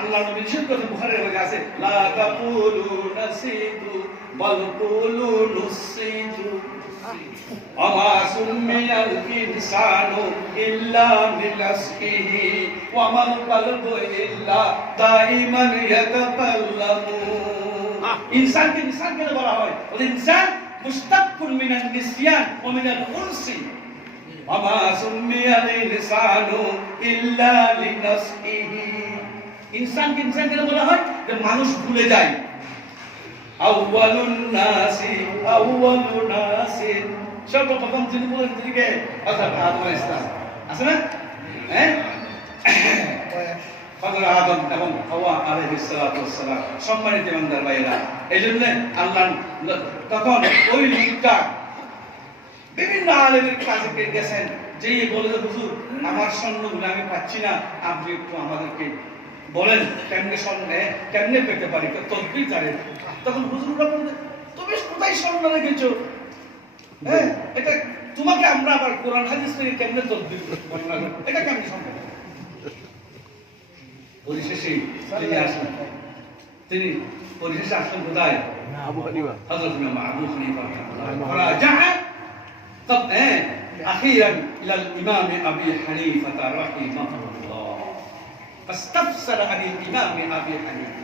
আল্লাহর নবী নিষেধ করেছেন বুখারীর হাদিসে আছে লা তাকুলু নাসিতু বাল কুলু নুসিতু ওয়া সুমিয়াল ইনসানু ইল্লা বিলাসকিহি ওয়া মাল কলবু ইল্লা দাইমান ইয়াতাকাল্লামু इंसान के বলা হয় ওই इंसान মুস্তাকুন মিনান নিসয়ান ওয়া মিনাল উনসি ওয়া মা সুমিয়াল ইনসানু ইল্লা লিনাসইহি इंसान के বলা হয় যে মানুষ ভুলে যায় আউয়ালুন নাসি সর্বপ্রথম যিনি বলেন তিনি কে হযরত আদম আলাইহিস সালাম আছে না হযরত আদম এবং হাওয়া আলাইহিস সালাতু ওয়াস সালাম সম্মানিত বান্দার ভাইরা এইজন্য আল্লাহ তখন ওই লোকটা বিভিন্ন আলেমের কাছে গেছেন যে বলে হুজুর আমার স্বর্ণগুলো আমি পাচ্ছি না আপনি একটু আমাদেরকে বলেন কেমনে পেতে পারি তদবির জানেন তখন হুজুররা বললেন তুমি কোথায় স্বর্ণ রেখেছো এটা তোমাকে আমরা আবার কোরআন হাদিস থেকে কেমনে তদবির বর্ণনা এটা কেমনে সম্ভব পরিশেষে তিনি পরিশেষে আসলেন কোথায় আবু হানিফা হযরত ইমাম আবু হানিফা রাজা তব اخيرا الى الامام ابي حنيفه رحمه الله فاستفسر عن الامام ابي حنيفه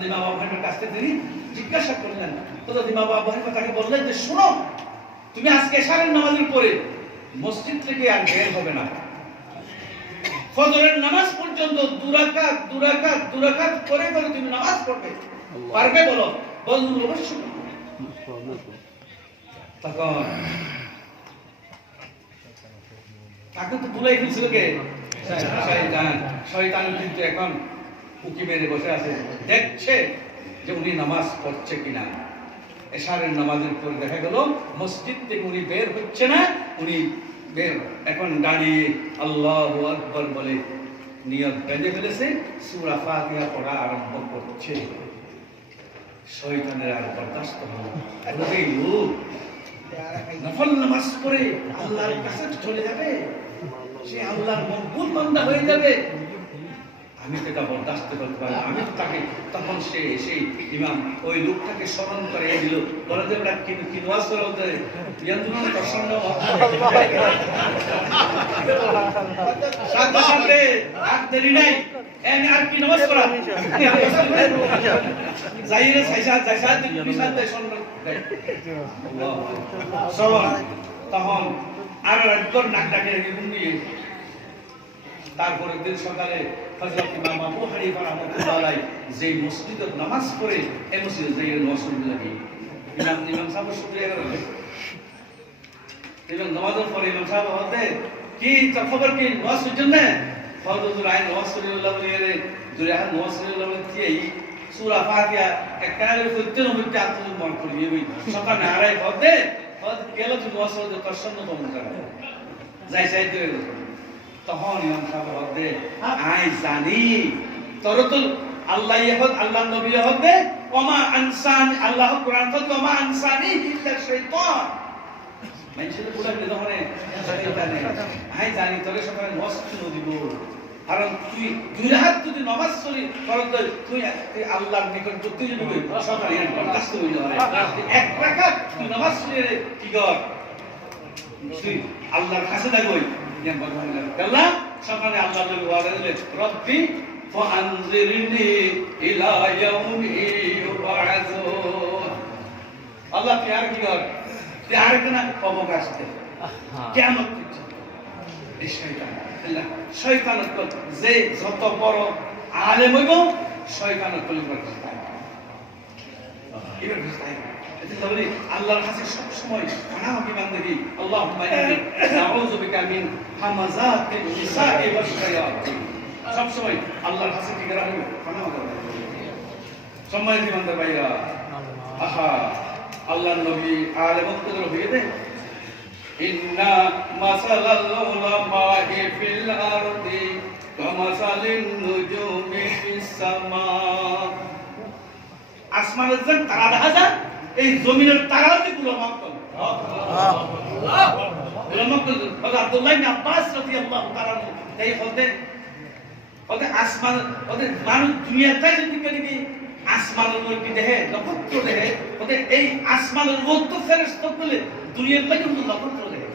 ইমাম আবু হানিফার কাছে তিনি জিজ্ঞাসা করলেন হযরত ইমাম আবু হানিফা তাকে বললেন যে শুনো তুমি আজকে এশারের নামাজের পরে মসজিদ থেকে আর বের হবে না ফজরের নামাজ পর্যন্ত দুরাকাত করে তুমি নামাজ পড়বে পারবে বলো অবশ্যই তখন তাকে তো ভুলাই ফেলছিল কে? শয়তান। শয়তান কিন্তু এখন উকি মেরে বসে আছে, দেখছে যে উনি নামাজ পড়ছে কিনা। এশারের নামাজের পর দেখা গেল মসজিদ থেকে উনি বের হচ্ছে না, উনি বের এখন দাঁড়িয়ে আল্লাহু আকবার বলে নিয়ত বেঁধে ফেলেছে, সূরা ফাতিহা পড়া আরম্ভ করছে। শয়তানের আর বরদাস্ত হলো না। এই লোক নফল নামাজ পড়ে আল্লাহর কাছে চলে যাবে, সে আল্লাহর মকবুল বান্দা হয়ে যাবে। আমি তো এটা বরদাস্ত করতে পারি, আমি তো তাকে তখন সে সেই ইমাম ওই লোকটাকে স্মরণ করে দিল, বলে যে ওটা কি দোয়া করে বলতে ইয়ান্দুনা প্রসন্ন সাথে সাথে আর দেরি নাই, এনে আর কি নামাজ পড়া যাইরে যাইসা বিশাল দেয় সম্মান দেয়। আল্লাহ তখন আর একবার নাক ডাকে রেখে ঘুমিয়ে তারপরে দিন সকালে হযরত ইমাম আবু হানিফা রাহমাতুল্লাহ আলাইহি যে মসজিদে নামাজ পড়ে এই মসজিদে যাইয়ে নামাজ পড়তে লাগে। ইমাম সাহেব শুকরিয়া করেন, ইমাম নামাজের পরে ইমাম সাহেব বলতে কি তোর খবর কি নামাজ পড়ছেন না? হযরত রায় নামাজ পড়িল্লাহ বলে দুই হাত নামাজ পড়িল্লাহ বলে কি সূরা ফাতিহা একবারে পড়তে না পড়তে আপনি মন করিয়ে ওই সকালে আড়াই বলতে গেল তো নামাজ পড়তে প্রসন্ন তো মন করে যাই যাই দিয়ে তখন ইমাম সাহেব বলতে আই জানি তোর তো আল্লাহ ইহদ আল্লাহ নবী হতে ওমা আনসান আল্লাহ কোরআন তো ওমা আনসানি ইল্লা শাইতান মানুষের পুরো নিধনে শয়তানে আই জানি তোরে সকালে নষ্ট দিব, কারণ তুই দুই হাত যদি নামাজ পড়ি ফরজ তুই আল্লাহর নিকট যুক্তি দিবি সকালে বরদাস্ত হই যাবে। এক রাকাত তুই নামাজ পড়ে কি কর তুই আল্লাহর কাছে যাবি আল্লাহ সকালে আল্লাহ নবী ওয়াদা দিলেন রব্বি ফাআনজিরনি ইলা ইয়াউমি ইউবআসুন। আল্লাহ তুই আর কি কর তুই আর না অবকাশ দে কিয়ামত পর্যন্ত। এই শয়তান আল্লাহ শয়তান যে যত বড় আলেম হইব শয়তান করতে পারে এবার বুঝতে হবে আল্লাহর কাছে সব সময় পানাহাবি বান্দেগি আল্লাহুম্মা ইন্নী আউযু বিকা মিন হামাযাতিন নিসাই ওয়াশ শায়াতিন। সব সময় আল্লাহর কাছে কি করা হবে পানাহাবি সম্মানিত বান্দা ভাইরা। আহা আল্লাহর নবী আলেমত হয়ে দেন ইন্না মাসালাল উলামা'i ফিল আরদি কামাসালিন নুজুমি ফিস সামা। আসমানের যে তারা দেখা যায় এই জমিনের তারা যে উলামা কল উলামা কল আব্দুল্লাহ ইবনে আব্বাস রাদিয়াল্লাহু তাআলা এই হতে আসমান হতে মানুষ দুনিয়াটাই যদি কি আসমানের মধ্যে দেখে নক্ষত্র দেখে হতে এই আসমানের মধ্যে ফেরেশতা বলে দুনিয়ার মধ্যে নক্ষত্র দেখে।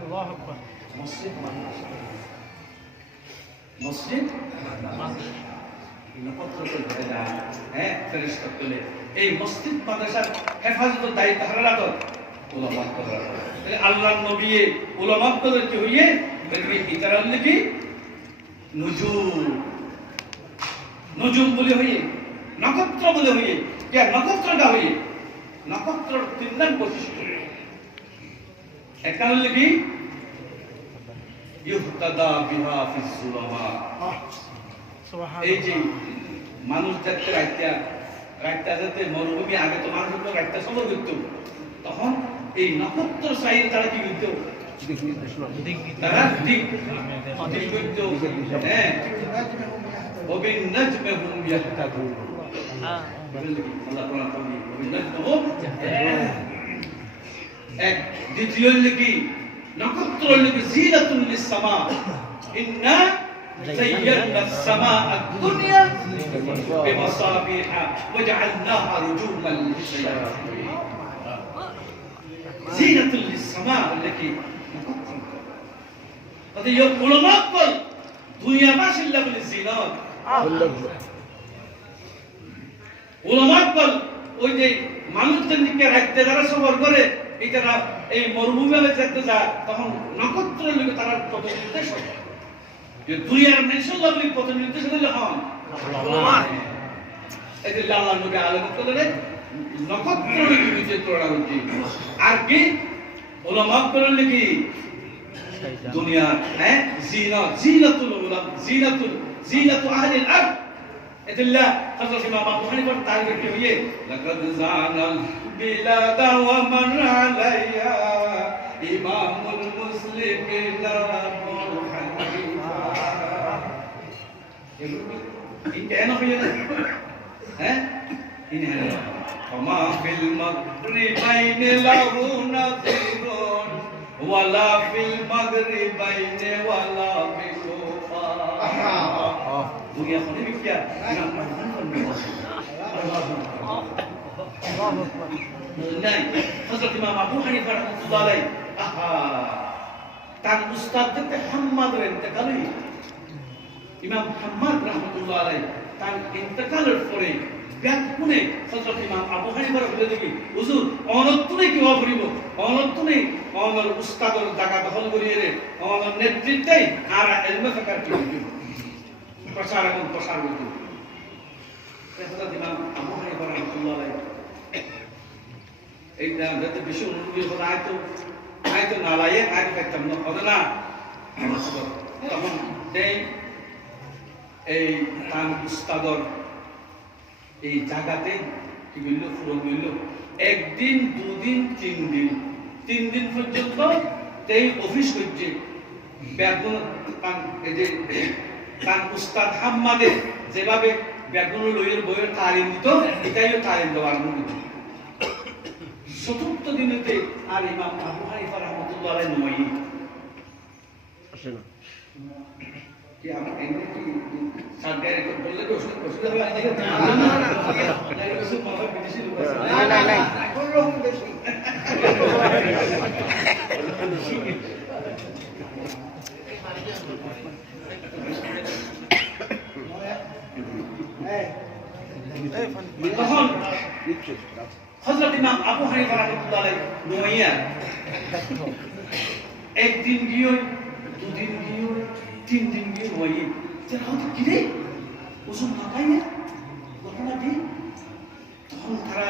আল্লাহু আকবার। মসজিদ নক্ষত্র করে যায় হ্যাঁ ফেরেশতা বলে এই মসজিদ মাদ্রাসার হেফাজতের দায়িত্ব হারা রাখো উলামা করা। তাহলে আল্লাহর নবী উলামা করে কি হইয়ে দেখবি ইতারাল কি নজুম বলে হইয়ে নক্ষত্র বলে হইয়ে কে নক্ষত্রটা হইয়ে নক্ষত্রর তিন নাম বৈশিষ্ট্য একটা হলো কি ইহতাদা বিহা ফিস সুলামা। এই যে মানুষ দেখতে রাইতা যেতে মরুভূমি আগে তো মানুষ তো রাইতা সবর করতো, তখন এই নক্ষত্র সাইড তারা কি করতো তারা দিক করতো হ্যাঁ ওবিন নাজমে হুম ইয়াহতাদুন। আল্লাহ কোরআন বলি ওবিন নাজমে হুম এক দ্বিতীয় লিখি নক্ষত্র লিখি জিনাতুল লিস সামা ইন্না زينا السماء الدنيا بمصابيح وجعلناها رجوما للشياطين زينة للسماء التي هذا يقول ما قل دنيا ما شلة بالزينات উলামা قل ওই যে মানুষদের দিকে রাখতে যারা সফর করে এটা এই মরুভূমিতে যেতে যায় তখন নক্ষত্র লিখে তারা কত নির্দেশ যে দুনিয়ার মানুষের লাগলে কত নির্দেশ দিলে হন এই যে আল্লাহ নবী আলেমত করে নক্ষত্র লিখে নিচে তোড়া হচ্ছে আর কি উলামা করে লিখি দুনিয়া হ্যাঁ জিনাতু আহলিল আরদ এদিল্লা হযরত ইমাম আবু হানিফার তারিখে কি হইয়ে লাকাদ জানাল বিলাদা ওয়া মান আলাইয়া ইমামুল মুসলিমিনা আবু হানিফা এই কেন হইয়ে হ্যাঁ ইনি وما في المغربين له نظير ولا في المغربين ولا في الكوفة दुनिया होने भी क्या नहीं हज़रत इमाम अबू हनीफा रहमतुल्लाह अलैह तान उस्ताद थे हम्मद रे इंतकाल हुई इमाम हम्मद रहमतुल्लाह अलैह तान इंतकाल পরে ব্যাকুনে হযরত ইমাম আবু হানিফা বলে দেখি হুজুর অনন্তনে কি হবরিব অনন্তনে আমার উস্তাদের জায়গা দখল করিয়ে রে আমার নেতৃত্বে আর ইলমে ফিকর কি প্রচার করতে হযরত ইমাম আবু হানিফা রাহমাতুল্লাহ আলাইহি এই যাতে বেশি অনুভূতি হতো আয়তো নালায়ে আয় করতাম না হবে না তখন এই তান উস্তাদর এই জায়গাতে কি বলল ফুরন বলল একদিন দুদিন তিন দিন পর্যন্ত এই অফিস করছে বেগুন এই যে কান উস্তাদ হাম্মাদের যেভাবে বেগুন লইয়ের বইয়ের তালিম দিত এটাইও তালিম দেওয়ার আরম্ভ করছে চতুর্থ দিনেতে আর ইমাম আবু হানিফা রাহমাতুল্লাহ আলাইহি নয় আসে না কি আমরা এমনি কি সার্জারি বললে তো অসুবিধা হবে না কোন রকম বেশি তখন হযরত ইমাম আবু হানিফা রাহমাতুল্লাহ আলাইহি নয়া একদিন গিয়ে দুদিন গিয়ে তিন দিন গিয়ে নয় কি রে ওষুধ না পাই না ঘটনা কি তখন তারা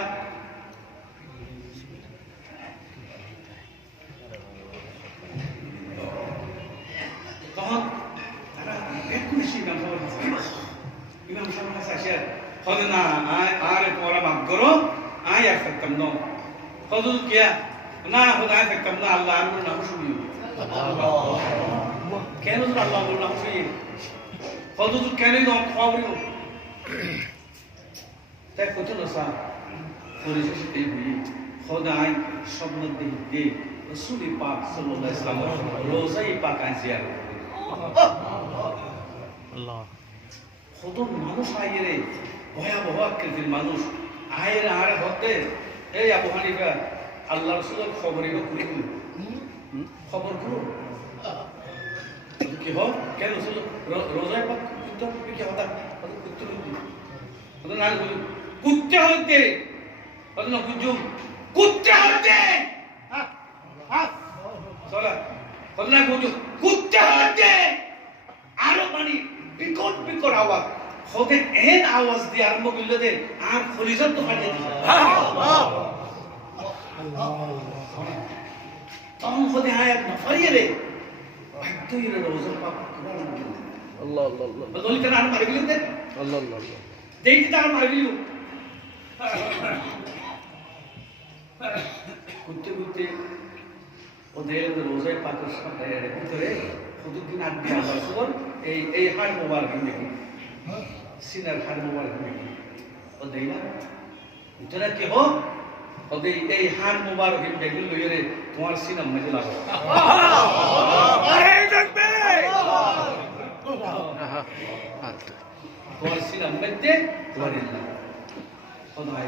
এক্ষুনি ইমাম সাহেবের কাছে আসে হলে না আর তোমরা মাফ করো আয় আর থাকতাম না হজুর কিয়া না হলে আয় থাকতাম না আল্লাহ আর নাম শুনিও কেন আল্লাহ নাম শুনিয়ে হজুর কেন খাওয়াবো তাই কত না স্যার পরিশেষে এই হই খোদাই স্বপ্ন দেখে রাসূল পাক সাল্লাল্লাহু আলাইহি ওয়াসাল্লাম রোজাই পাক আজিয়ার আল্লাহ কত মানুষ আইরে ভয়াবহ আকৃতির মানুষ আইরে আরে হতে এই আবু হানিফা আল্লাহ রাসূলের খবরই করে খবর করো কি হয় কেন রাসূল রোজাই পাক কিন্তু কি হতা কুত্তে হতে না বলি কুত্তে হতে হতে না কুজুম কুত্তে হতে চলা হতে না কুজুম কুত্তে হতে আরো মানে বিকট আওয়াজ হতে এন আওয়াজ দিয়ে আরম্ভ করলে দে আর খলিজাত তো ফাটিয়ে দিছে তখন হতে আয়াত না ফারিয়ে রে ভাগ্য ইরে রোজা পাক আল্লাহ আল্লাহ আল্লাহ বলি কেন আর মারি গেলেন দে আল্লাহ আল্লাহ আল্লাহ দেখি তার মারি গেল কুত্তে ওদের রোজা পাকের সাথে ভিতরে প্রতিদিন আট দিন আবার সুবন এই হাড় মোবারক দেখি সিনার হাড় মোবারক দেখি ও দেই না তোরা কি হো ওদের এই হাড় মোবারক দেখি লইরে তোমার সিনার মধ্যে লাগো আরে দেখবে তোমার সিনার মধ্যে ধরে না খোদাই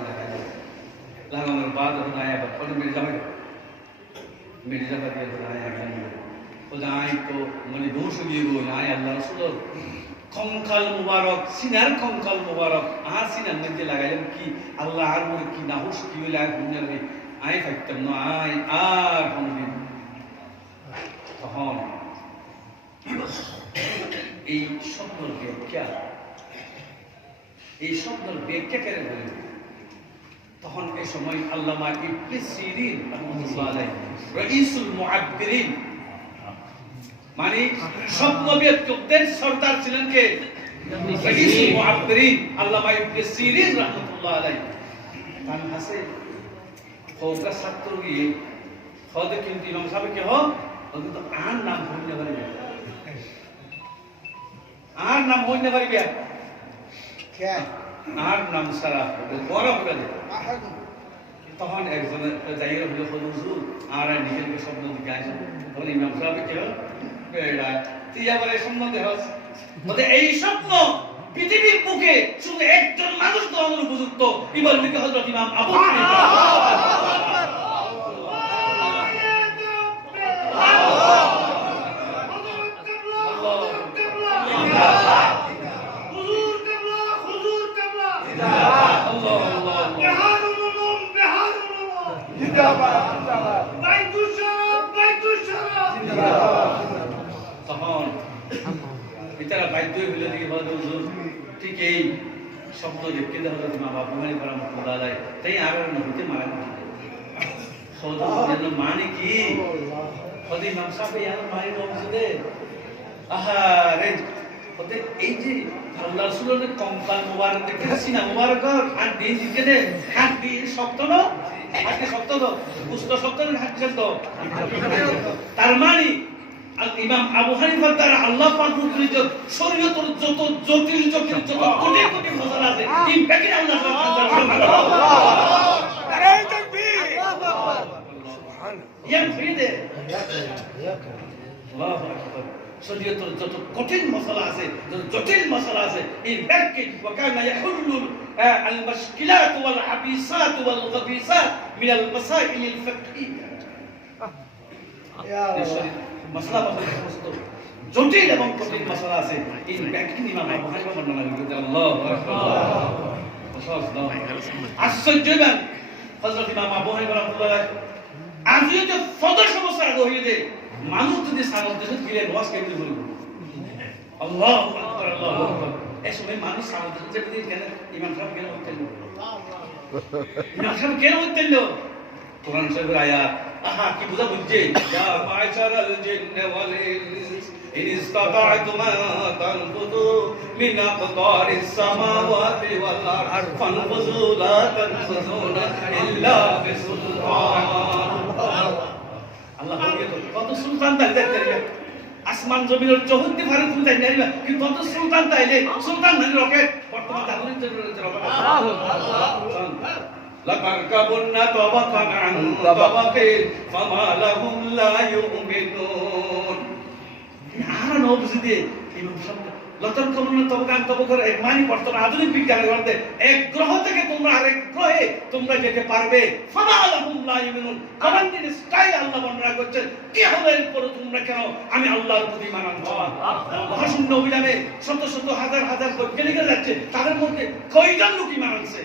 লাগানোর বাদ খোদাই আবার ফলে मेरी जगह पे खुदाया खुदाई तो मने दोष लिए गो आय अल्लाह रसूल कंकल मुबारक सिनार कंकल मुबारक आ सिनार मध्य लागाइलाम कि अल्लाह आर मोर कि नाहुस कि होला दुनिया रे आय থাকতাম না আয় আর কোনদিন তখন এই শব্দের ব্যাখ্যা করে বলে তখন এই সময় আল্লামা ইবনে সিরিন রাহিমাহুল্লাহ আলাইহি রাইসুল মুআব্বিরিন মানে সব নবীদের সর্দার ছিলেন কে? রাইসুল মুআব্বিরিন আল্লামা ইবনে সিরিন রাহমাতুল্লাহ আলাইহি। তার কাছে হোকা ছাত্র গিয়ে খোদে কিন্তু ইমাম সাহেব কে হো কিন্তু আর নাম হইতে পারবে, আর নাম হইতে পারবে, আর নাম সারা বড় করে দে। তখন একজন যাইয়ে হলো হুজুর আর নিজেকে শব্দ দিকে আসে, তখন ইমাম সাহেব কে হল বেড়া তুই আবার এই সম্বন্ধে হস বলে এই স্বপ্ন পৃথিবীর বুকে শুধু একজন মানুষ তো আমার উপযুক্ত, ইমাম লিখে হযরত ইমাম আবু হানিফা। তখন এটারা বাধ্য হয়ে বলে দিকে বলে হুজুর ঠিক এই শব্দ লিখতে হলো মা বাবা মানে করা খোদা যায় তাই আর নবীতে মারা খোদা যেন মানে কি খোদা ইমাম সাহেব ইয়ার মারি মসজিদে আহা রে ওতে এই যে আল্লাহ রাসূলের কঙ্কাল মোবারক দেখে সিনা মোবারক আর দিন দিকে দে হাত দিয়ে শব্দ না আজকে শব্দ তো পুষ্ট শব্দ না হাত শব্দ তার মানে ইমাম আবু হানিফার দ্বারা আল্লাহ পাক মুখরিত শরীয়তের যত জটিল জটিল যত কোটি কোটি মশলা আছে ইম্প্যাক্ট আল্লাহ সুবহানাল্লাহ নারে তাকবীর সুবহানাল্লাহ ইয়াম ফিদে আল্লাহু আকবার শরীয়তের যত কঠিন মশলা আছে যত জটিল মশলা আছে ইম্প্যাক্ট ওয়াকানা ইয়াহুল্লু আল মুশকিলাত ওয়াল হাবিসাত ওয়াল গাবিসাত মিন আল মাসাইল আল ফিকহিয়া ইয়া আল্লাহ মশলা সমস্ত জটিল এবং কঠিন মশলা আছে এই ব্যাখ্যা ইমাম আবু হানিফা বর্ণনা করেছেন। আল্লাহু আকবার আশ্চর্যবান হযরত ইমাম আবু হানিফা রাহমাতুল্লাহ আজও যে ফজর সমস্যা হয়ে যায় মানুষ যদি সাগর দেশে ফিরে নামাজ কেমনে পড়বে? আল্লাহু আকবার আল্লাহু আকবার এই সময় মানুষ সাগর দেশে যদি কেন ইমাম সাহেব কেন হতেন ইমাম সাহেব কেন হতেন কোরআন শরীফের আয়াত আহা কি বুঝা বুঝছে ইয়া মাশারাল জিন্নি ওয়াল ইনস ইন ইসতাতা'তুম তানফুযু মিন আকতারিস সামাওয়াতি ওয়াল আরদ ফানফুযু লা তানফুযুনা ইল্লা বিসুলতান। আল্লাহ বলে কত সুলতান তাইলে আসমান জমিনের চৌহদ্দি ফারে তুমি তাই নাইবা কিন্তু কত সুলতান তাইলে সুলতান মানে রকেট বর্তমান আধুনিক রকেট لَتَرْكَبُنَّ طَبَقًا عَنْ طَبَقٍ فَمَا لَهُمْ لَا يُؤْمِنُونَ আর নবজিদে ইমাম সাহেব লতারকাবুন্না তবকান তবকার এক মানে বর্তমান আধুনিক বিজ্ঞানের মধ্যে এক গ্রহ থেকে তোমরা আরেক গ্রহে তোমরা যেতে পারবে ফামা লাহুম লা ইউমিনুন কমান্ডিং স্টাইল আল্লাহ বর্ণনা করছেন কি হবে এরপর তোমরা কেন আমি আল্লাহর প্রতি ঈমান আনছো? মহাশূন্য অভিযানে শত শত হাজার হাজার বৈজ্ঞানিকরা যাচ্ছে তাদের মধ্যে কয়জন লোক ঈমান আনছে?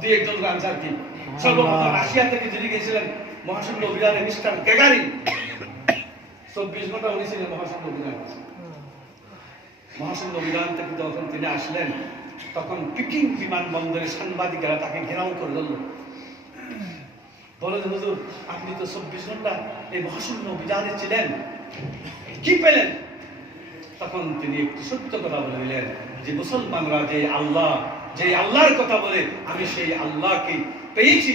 দুই একজন আনসার কি সর্বপ্রথম রাশিয়া থেকে যিনি গিয়েছিলেন মহাশূন্য অভিযানে মিস্টার গ্যাগারিন 24 ঘন্টা উনি ছিলেন মহাশূন্য অভিযানে। মহাশূন্য অভিযান থেকে যখন তিনি আসলেন তখন পিকিং বিমানবন্দরে সাংবাদিকেরা তাকে ঘেরাও করে ধরল, বলে হুজুর আপনি তো 24 ঘন্টা এই মহাশূন্য অভিযানে ছিলেন কি পেলেন? তখন তিনি একটি সত্য কথা বলে দিলেন যে মুসলমানরা যে আল্লাহর কথা বলে আমি সেই আল্লাহকে পেয়েছি।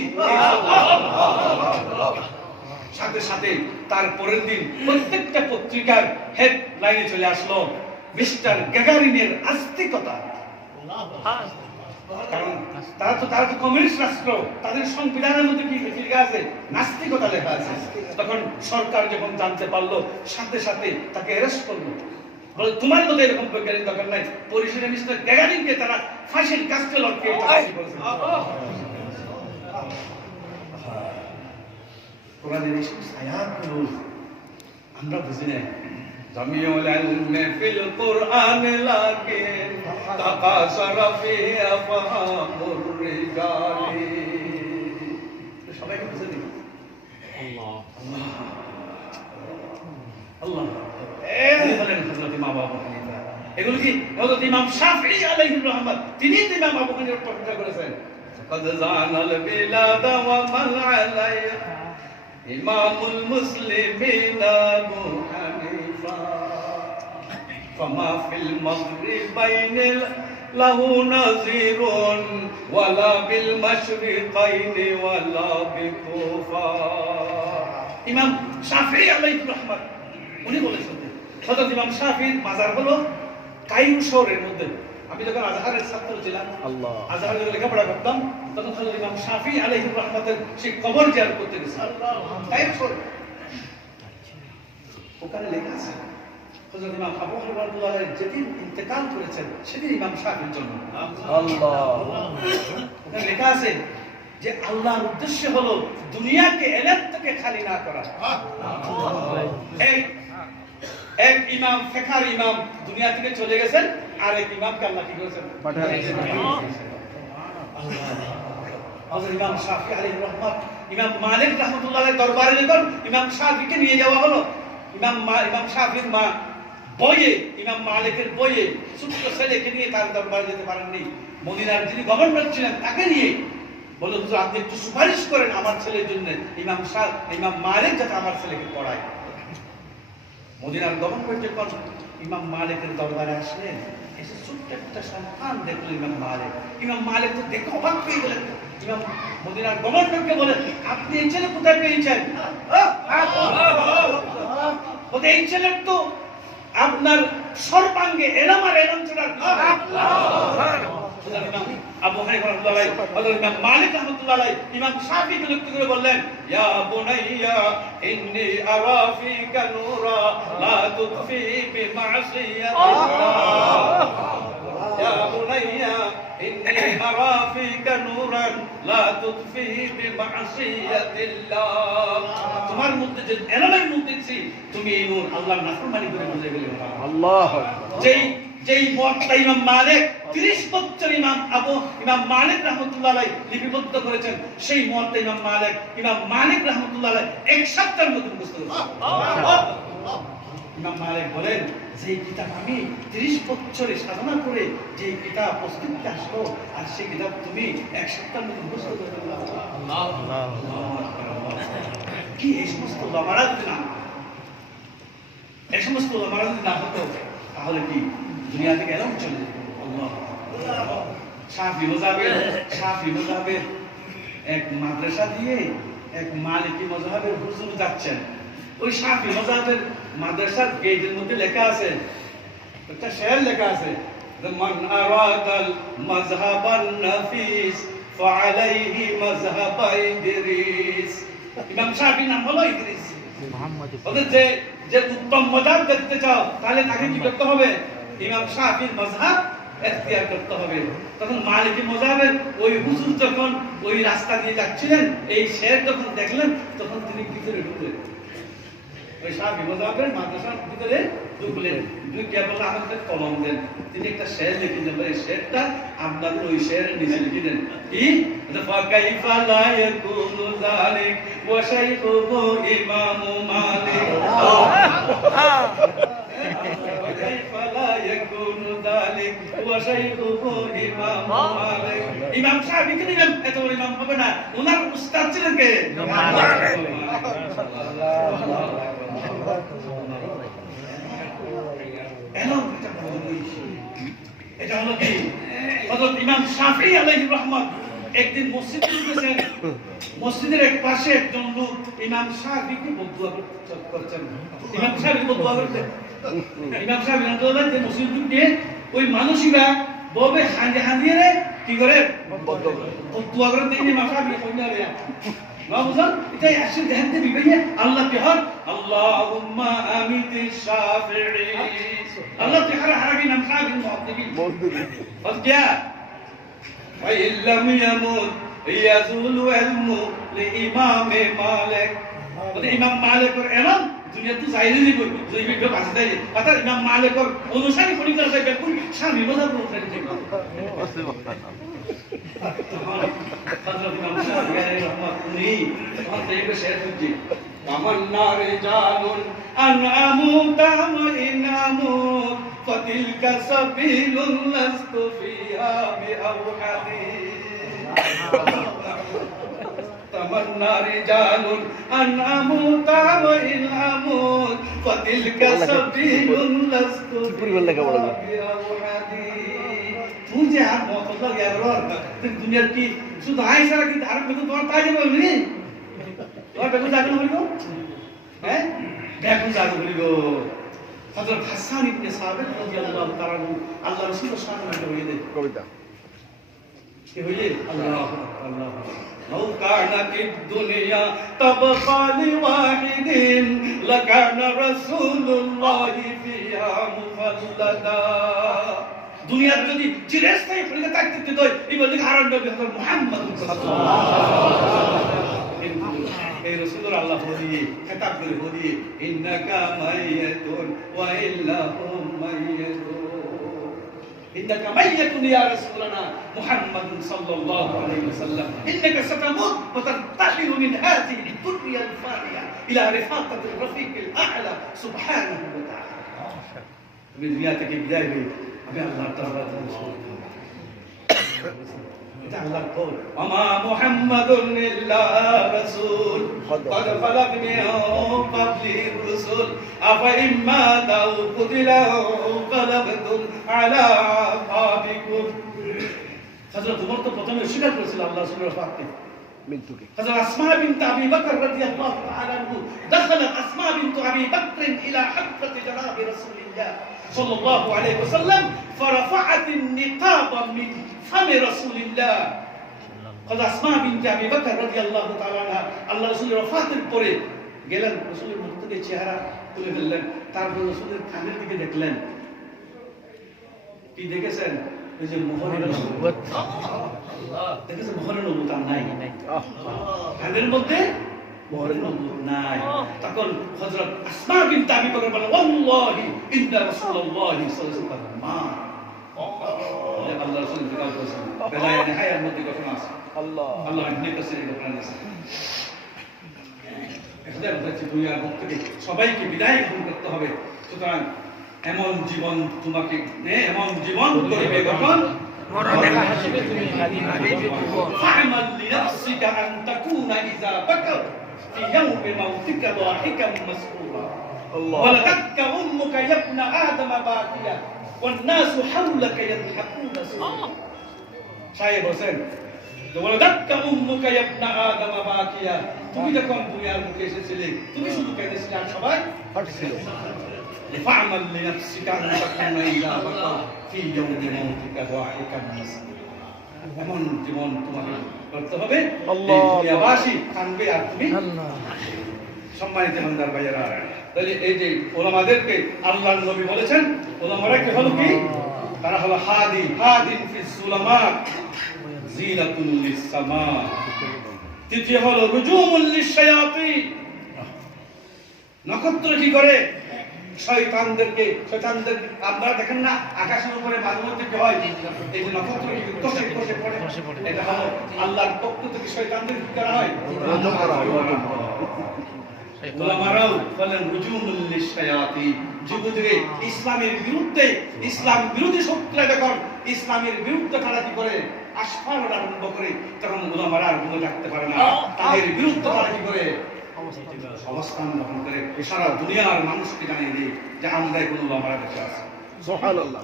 সাথে সাথে তার পরের দিন প্রত্যেকটা পত্রিকার হেডলাইনে চলে আসলো মিস্টার গ্যাগারিনের আস্তিকতা। কারণ তারা তো কমিউনিস্ট রাষ্ট্র, তাদের সংবিধানের মধ্যে কি লেখা আছে? নাস্তিকতা লেখা আছে। তখন সরকার যখন জানতে পারলো সাথে সাথে তাকে অ্যারেস্ট করলো, বলে তোমার মতো এরকম বৈজ্ঞানিক দরকার নাই। পরিশেষে মিস্টার গ্যাগারিনকে তারা ফাঁসির কাস্টে লটকে করেছে। কোরআনের এই আয়াতগুলো আমরা বুঝি না। জামিউল ইলমি ফিল কুরআন লাকিন তাকাসারা ফিহি আফহামুর রিজালি। সবাইকে বুঝে দিই আল্লাহ আল্লাহ আল্লাহ বলেন হযরত ইমাম আবু হানিফা। এগুলো কি হযরত ইমাম শাফিঈ আলাইহির রহমাত তিনি ইমাম আবু হানিফার প্রশংসা করেছেন। قد زان البلاد ومن عليها إمام المسلمين أبو حنيفة فما في المغربين له نظير ولا بالمشرقين ولا بكوفة ইমাম শাফিঈ আলাইহির রহমাত উনি বলেছেন হযরত ইমাম শাফিঈর মাজার হলো কায়রো শহরের মধ্যে। আমি যখন আজহারের ছাত্র ছিলাম, আজহারে লেখাপড়া করতাম, তখন হযরত ইমাম শাফিঈ আলাইহির রহমাতের সেই কবর জিয়ারত করতে গেছি কায়রো শহরে। ওখানে লেখা আছে হযরত ইমাম আবু হানিফা রাহমাতুল্লাহ যেদিন ইন্তেকাল করেছেন সেদিন ইমাম শাফিঈর জন্ম। ওখানে লেখা আছে যে আল্লাহর উদ্দেশ্য হলো দুনিয়াকে এলেম থেকে খালি না করা। এক ইমাম ফিকহার ইমাম দুনিয়া থেকে চলে গেছেন, আর এক ইমামকে আল্লাহ কি করেছেন পাঠিয়েছেন। হযরত ইমাম শাফিঈ আলাইহির রহমাত ইমাম মালিক রাহমাতুল্লাহর দরবারে যখন ইমাম শাফিঈকে নিয়ে যাওয়া হলো, ইমাম শাফিঈর মা বইয়ে ইমাম মালিকের বইয়ে ছোট্ট ছেলেকে নিয়ে তার দরবারে যেতে পারেননি। মদিনার যিনি গভর্নর ছিলেন তাকে নিয়ে বলল, হুজুর আপনি একটু সুপারিশ করেন আমার ছেলের জন্য, ইমাম মালিক যাতে আমার ছেলেকে পড়ায়। মদিনার গভর্নর যখন ইমাম মালিকের দরবারে আসলেন, এসে ছোট্ট একটা সন্তান দেখলেন ইমাম মালিক তো দেখে অবাক হয়ে গেলেন। ইমাম মদিনার গভর্নরকে বলেন, আপনি এই ছেলে কোথায় পেয়েছেন? এই ছেলের তো আপনার সর্বাঙ্গে এলাম আর এলাম চড়ার আবু হানিফা রাহমাতুল্লাহ হযরত ইমাম মালিক রাহমাতুল্লাহ ইমাম শাফিঈকে লক্ষ্য করে বললেন, ইয়া বুনাইয়া ইন্নী আরা ফিকা নূরা লা তুতফি বিমাসিয়াতিল্লাহ ইয়া বুনাইয়া ইন্নী আরা ফিকা নূরান লা তুতফি বিমাসিয়াতিল্লাহ। তোমার মধ্যে যে এলামের মধ্যে দেখছি তুমি এই নূর আল্লাহর নাফরমানি করে বুঝে গেলে। আল্লাহ যেই মতটা ইমাম মালিক 30 বছর ইমাম মালিক রাহমাতুল্লাহ আলাইহি লিপিবদ্ধ করেছেন, সেই মতটা ইমাম মালিক রাহমাতুল্লাহ আলাইহি এক সপ্তাহের মধ্যে মুখস্থ করেছেন। ইমাম মালিক বলেন, যে কিতাব আমি 30 বছরে সাধনা করে যে কিতাব প্রস্তুত আসলো, আর সেই কিতাব তুমি এক সপ্তাহের মধ্যে মুখস্থ করে ফেললে। কি এই সমস্ত ওলামারা যদি না, এই সমস্ত ওলামারা যদি না হতো তাহলে কি দুনিয়া থেকে এলাম চলে যেত। আল্লাহ শাফিঈ মাযহাবের এক মাদ্রাসা দিয়ে এক মালিকি মাযহাবের হুজুর যাচ্ছেন। ওই শাফিঈ মাযহাবের মাদ্রাসার গেটের মধ্যে লেখা আছে, একটা শের লেখা আছে, মান আরাদাল মাযহাবান নাফিস ফাআলাইহি মাযহাবা ইদরিস। ইমাম শাফিঈর নাম হলো ইদরিস। ওদের যে উত্তম মাযহাব দেখতে চাও তাহলে তাকে কি করতে হবে? ইমাম শাফিঈর মাযহাব ইখতিয়ার করতে হবে। তখন মালিকি মাযহাবের ওই হুজুর যখন ওই রাস্তা দিয়ে যাচ্ছিলেন, এই শের যখন দেখলেন, তখন তিনি ভিতরে ঢুকলেন, ওই শাফিঈ মাযহাবের মাদ্রাসার ভিতরে ঢুকলেন। ঢুকে বলল, আমাদের কলম দেন। তিনি একটা শের লিখে দেন, এই শেরটা আপনাদের ওই শেরের নিচে লিখে দেন, কি ফাকাইফা লা ইয়াকুনু যালিক ওয়া শাইখুহু ইমাম মালিক। ইমাম শাফিঈ কে নিবেন, এত বড় ইমাম হবে না। ওনার উস্তাদ ছিলেন কে? এটা হলো কি হযরত ইমাম শাফিঈ আলাইহির রহমাত একদিন মসজিদে ঢুকেছেন। মসজিদের এক পাশে একজন লোক ইমাম শাফিঈকে বদদুয়া করছেন। ইমাম শাফিঈ বদদুয়া করতেন। ইমাম শাফিঈ রাদিয়াল্লাহু আনহু মসজিদ ঢুকে ওই মানুষরা ববে হাঁদিয়ে কি করে বদদুয়া করে দেন। ইমাম শাফিঈ কইনা রে না বুঝান, এটাই আসলে দেখতে বিবেকে আল্লাহ কে হর আল্লাহুম্মা আমিতি শাফিঈ। আল্লাহ কে হর হারাবি নাম শাফিঈ মুহাদ্দিবিন বস কিয়া وإن لم يمت يزول علمه لإمام مالك। ইমাম মালিকের এলাম দুনিয়া তো চাইলে দিব যদি বিবে পাশে দেয়, অর্থাৎ ইমাম মালিকের অনুসারী খনিকা যাবে কোন শাফিঈ মাযহাব অনুসারী যাবে। হযরত ইমাম শাফিঈ আলাইহির রহমাত উনি অন্তরে শের হচ্ছে, তামান্না রিজালুন আনআমু তামাইনামু ফাতিলকা সাবিলুন লাস্তু ফিহা বিআওহাদি। তামান্না রিজালুন আন আমুতা ওয়া ইন আমুত ফাতিলকা সাবিলুন লাস্তু मुझे आप बहुत मतलब यार और दुनिया की शुद्ध आए सारा की धारण में तो बहुत ताजे बोल रही और बेगुन जाकर बोली को हैं बेगुन जाकर बोली को हज़रत हसन इब्ने साबित रज़ियल्लाहु ताला अन्हु अल्लाह रसूल शान में बोली दे কবিতা कि बोलिए अल्लाह अल्लाह लौ कानत दुनिया तबqa लिवाहिदिन लकान रसूलुल्लाहि फिहा मुखल्लदा দুনিয়ার যদি চিরস্থায়ী ফিরে থাকতে দিত এই বলে কারণ নবী হযরত মুহাম্মদ সাল্লাল্লাহু এই রাসূল আল্লাহ বলিয়ে খেতাব করে বলিয়ে ইন্নাকা মাইয়াতুন ওয়া ইল্লাহুম মাইয়াতুন ইন্নাকা মাইয়াতুন ইয়া রাসূলনা মুহাম্মদ সাল্লাল্লাহু আলাইহি ওয়াসাল্লাম ইন্নাকা সাতামুত ওয়া তানতাহিলু মিন হাযিহি দুনিয়া আল-ফানিয়া ইলা রিফাকাতি আর-রফিক আল-আ'লা সুবহানাহু ওয়া তাআলা তুমি দুনিয়া থেকে বিদায় হয়ে अबे अल्लाह ताला এটা আল্লাহর কওল আমা মুহাম্মাদুন ইল্লা রাসূল قد خلت من قبله الرسل أفإما دعوا قتلوا انقلبتم على أعقابكم হযরত ওমর তো প্রথমে স্বীকার করেছিল আল্লাহ রাসূলের ওয়াফাতকে মৃত্যুকে হযরত আসমা বিনত আবি বকর রাদিয়াল্লাহু তাআলা আনহু دخلت আসমা বিনত আবি বকর ইলা হাফরাতি জনাব রাসূলিল্লাহ صلى الله عليه وسلم فرفعت النقاب من فم رسول الله قد اسماء بنت ابي بكر رضي الله تعالى عنها আল্লাহ রাসূলের ওয়াফাতের পরে গেলেন রাসূলের মুখ থেকে চেহারা তুলে ফেললেন তারপর রাসূলের কানের দিকে দেখলেন কি দেখেছেন এই যে মোহরের নবুয়ত আল্লাহ দেখেছেন মোহরের নবুয়ত নাই কানের মধ্যে মোহরের নবুয়ত নাই তখন হযরত আসমা বিনত আবি বকর বলেন ওয়াল্লাহি ইন্না রাসূলুল্লাহি সাল্লাল্লাহু আলাইহি ওয়াসাল্লাম আল্লাহ রাসূল ইন্তেকাল করেছেন বেলায়ে নিহায়ার মধ্যে ঘটনা আছে আল্লাহ আল্লাহ ইবনে কাসির এই ঘটনা আছে এটা হচ্ছে দুনিয়ার মুখ থেকে সবাইকে বিদায় গ্রহণ করতে হবে সুতরাং এমন জীবন তোমাকে এমন জীবন করবে যখন মরণে আসবে তুমি খালি ফা'মাল লিনাফসিকা আন তাকুনা ইযা বাকার في يوم موتك ضاحكا مسرورا ولدتك امك يا ابن ادم باكيا والناس حولك يضحكون سرورا شايف হোসেন ولدتك امك يا ابن ادم باكيا তুমি যখন দুনিয়ার মুখে এসেছিলে তুমি শুধু কেঁদেছিলে আর সবাই হাসছিল فاعمل لنفسك ان تكون اذا بقى في يوم موتك ضاحكا مسرورا এমন জীবন তোমাকে করতে হবে আল্লাহ দুনিয়াবাসী কানবে আর তুমি সম্মানিত বান্দার ভাইয়েরা তাহলে এই যে ওলামাদেরকে আল্লাহর নবী বলেছেন ওলামারা কি হলো কি তারা হলো হাদিন ফিস সুলামাত জিনাতুল লিসসামা তৃতীয় হলো রুজুমুল লিশায়াতিন নক্ষত্র কি করে শয়তানদের আপনারা দেখেন না আকাশের উপরে মাঝে মধ্যে কি হয় এই যে নক্ষত্র কি কষে পড়ে এটা হলো আল্লাহর পক্ষ থেকে শয়তানদের কি করা হয় রজম করা হয় উলামারাও বলেন রুজুমুল লিশায়াতিন যুগে যুগে ইসলামের বিরুদ্ধে ইসলাম বিরোধী শক্তিরা যখন ইসলামের বিরুদ্ধে লড়াই করে আশফার আরম্ভ করে তখন উলামারা আর ভুলে থাকতে পারে না তাদের বিরুদ্ধে লড়াই করে অবস্থান গ্রহণ করে সারা দুনিয়ার মানুষকে জানিয়ে দিই যে আমরা কোনো উলামারা দেশে আছি সুবহানাল্লাহ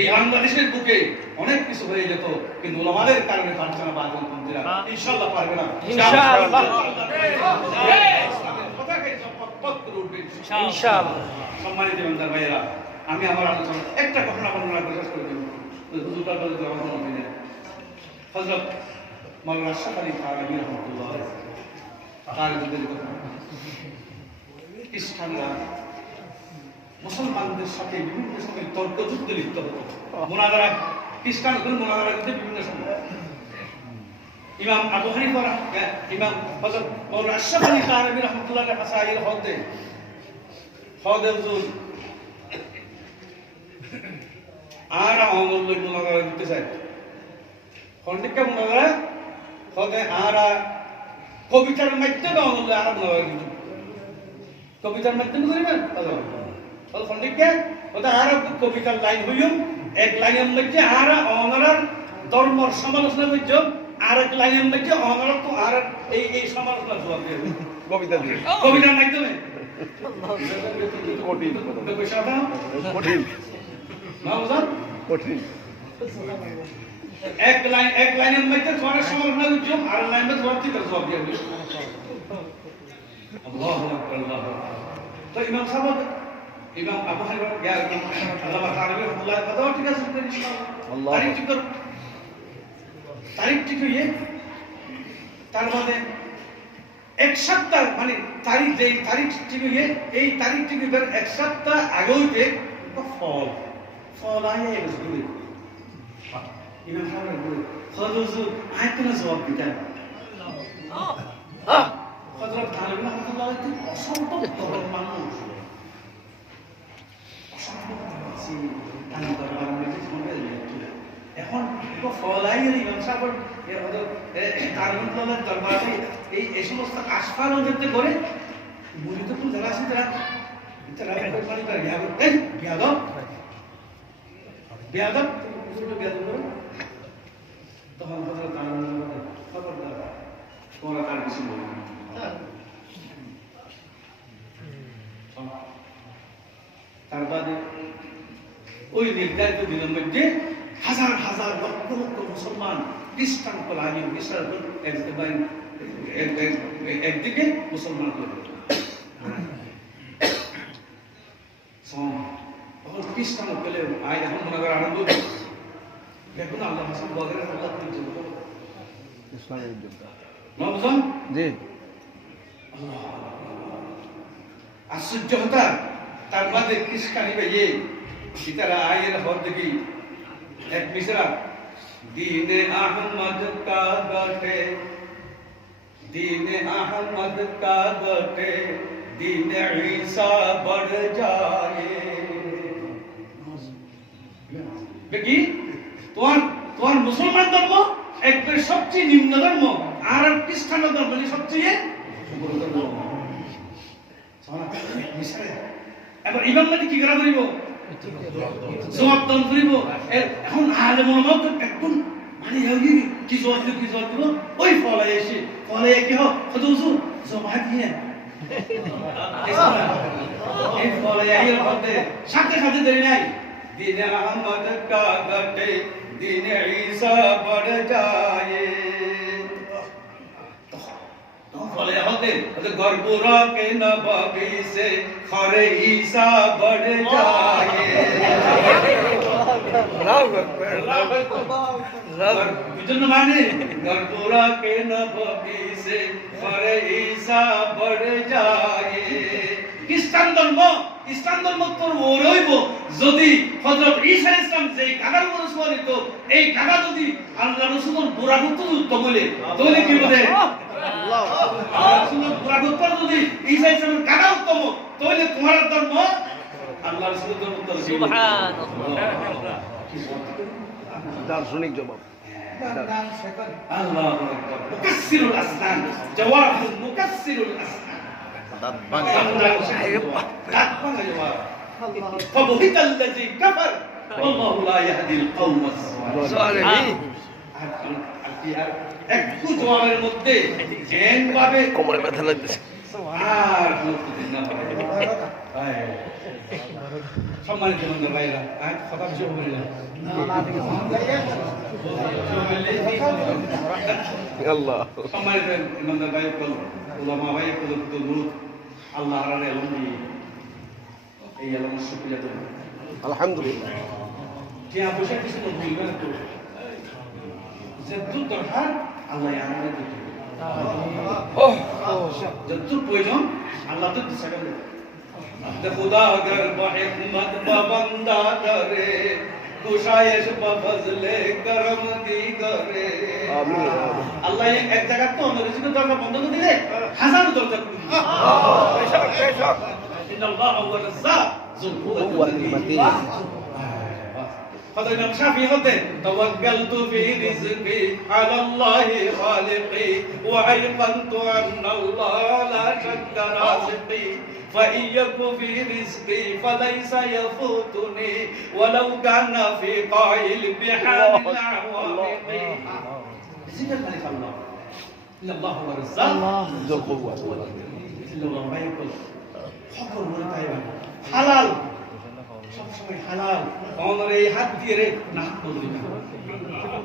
এই বাংলাদেশের বুকে অনেক কিছু হয়ে যেত কিন্তু উলামাদের কারণে পারছে না বাদনপন্থীরা ইনশাআল্লাহ পারবে না ইনশাআল্লাহ ইসলামের পতাকায় পথ করে উঠবে ইনশাআল্লাহ সম্মানিত বান্দার ভাইয়েরা আমি আমার আলোচনা একটা ঘটনা বর্ণনা করে শেষ করে দেব হুজুরটার বলে আমার মনে হয় না হযরত মাওলানা আশরাফ আলী থানভী রাহমাতুল্লাহ তার যুগের কথা খ্রিস্টানরা মুসলমানদের সাথে বিভিন্ন সময় তর্ক যুদ্ধে লিপ্ত হতো মুনাজারা খ্রিস্টানদের মুনাজারা যুদ্ধে বিভিন্ন সময় ইমাম আবু হানিফা ইমাম হযরত মাওলানা আশরাফ আলী থানভী রাহমাতুল্লাহ মাসাইল হদে হুজুর আর আমল লই মুনাজারা দিতে চাই খন্ডিকা মুনাজারা হদে আর কবিতার মাধ্যমে আমল আর মুনাজারা দিতে কবিতার মাধ্যমে করিবেন হল খন্ডিকা ওটা আর কবিতার লাইন হইম এক লাইনের মধ্যে আর অনরার ধর্মর সমালোচনা করছো আর এক লাইনের মধ্যে অনরার তো আর এই সমালোচনা জবাব দিয়ে কবিতা দিয়ে কবিতার মাধ্যমে কঠিন বিষয়টা কঠিন না বুঝলেন কঠিন এক লাইনের মধ্যে তোমার সমালোচনা করছো আর লাইন মধ্যে তোমার ঠিক জবাব দিয়ে আল্লাহু আকবার আল্লাহু আকবার তো ইমাম সাহেব ইমাম আবু হানিফা আল্লাহ তাআলা রাহমাতুল্লাহ কথা ঠিক আছে ইনশাআল্লাহ তারিখ ঠিক হয়ে তার মধ্যে এক সপ্তাহ মানে তারিখ যেই তারিখ ঠিক হয়ে এই তারিখ ঠিক হয়ে এক সপ্তাহ আগেতে ফল ফল আয়ে গেছে ইমাম সাহেব বলে হুজুর আয়াতনা জবাব দিতেন হযরত তালিব রাহমাতুল্লাহ কি অসম্ভব বড় মানুষ অসম্ভব সি তালিব দরবার মধ্যে শুনবে এখন তো ফলাই ইমাম সাহেব এর হযরত তালিবুল্লাহর দরবারে এই সমস্ত আশফার ওদেরতে করে মুরিদ তো যারা আছে তারা কোরবানি করে বিয়াদব ছোট বিয়াদব করে তখন হযরত তালিবুল্লাহ খবরদার তোমরা আর কিছু বলবে না তার বাদে ওই নির্ধারিত দিনের মধ্যে হাজার হাজার লক্ষ লক্ষ মুসলমান খ্রিস্টান পলায়ন একদিকে মুসলমান তখন খ্রিস্টান পেলে আয় এখন মনে করে আনন্দ দেখুন আল্লাহ হাসান বগের আল্লাহ ইসলামের যোদ্ধা নবজন জি আশ্চর্য হতা তার বাদে খ্রিস্টানি ভাইয়ে সীতারা আয়ের হর দেখি এক মিশরা দীনে আহমদ কা গঠে দীনে আহমদ কা গঠে দীনে ঈসা বড় যায় দেখি তোমার মুসলমান ধর্ম একবার সবচেয়ে নিম্ন ধর্ম আর খ্রিস্টান ধর্ম সবচেয়ে বড় ধর্ম এবার ইমাম মাটি কি করা করিব জবাব দান করিব এখন আলে মনোভাব একদম মানে কি জবাব দিব ওই ফলে এসে ফলে কি হোক হুজুর জবাব দিয়ে এই ফলে এর মধ্যে সাথে সাথে দেরি নাই দিনে আহমদ কা গটে দিনে ঈসা বড় যায় ফলে আমাদের গর্বরা কে নবী সে খরে ঈসা বড় যায় বুঝুন মানে গর্বরা কে নবী সে খরে ঈসা বড় যায় খ্রিস্টান ধর্ম তোর ওরইব যদি হযরত ঈসা ইসলাম যে কাদার উপর সুমানিত এই কাদা যদি আল্লাহ রাসূলের বুড়া করতে উত্তম বলে তাহলে কি বলে যদি ঈসা ইসলামের কাদা উত্তম তাহলে তোমার ধর্ম আল্লাহ রাসূলের ধর্ম উত্তম সুবহানাল্লাহ দার্শনিক জবাব আল্লাহু আকবার মুকাসসিরুল আসনান জওয়াবুল মুকাসসিরুল আসনান فبهت الذي كفر والله لا يهدي القوم الظالمين একটু জবাবের মধ্যে জেন ভাবে কোমরে ব্যথা লাগতেছে আর সম্মানিত বন্ধু ভাইরা আজ কথা বিষয় বললাম আল্লাহ সম্মানিত বন্ধু ভাই উলামা ভাই কুলুত আল্লাহ আর এলম এই এলম শুকরিয়া দেব আলহামদুলিল্লাহ যে অবশ্যই কিছু বলবে না তো যে দরকার আল্লাহ আমাদের দিতে যত প্রয়োজন আল্লাহ তো দিশা করে खुदा अगर बहिकमत बंदा करे कुशायश बफजले करम दी करे आमीन আল্লাহ এক জায়গা তো রিজিকের দরজা বন্ধ করে দিলে হাজার দরজা খুলে দিবে বেশক ইন্নাল্লাহ হুয়া রাজ্জাক যুল কুওয়াতিল মাতিন فضل امام شافعي قلت توكلت في رزقي على الله خالقي وايقنت ان الله لا شك رازقي فإن يك في رزقي فليس يفوتني ولو كان في قاع البحار العوامق رزق الملك الله ইল্লাল্লাহু ওয়া রাজ্জাক ذو القوة ইল্লাল্লাহু মাইকুল সকল বলে তাই হালাল সব সময় হালাল আমাদের এই হাত দিয়ে রে নাক করবি না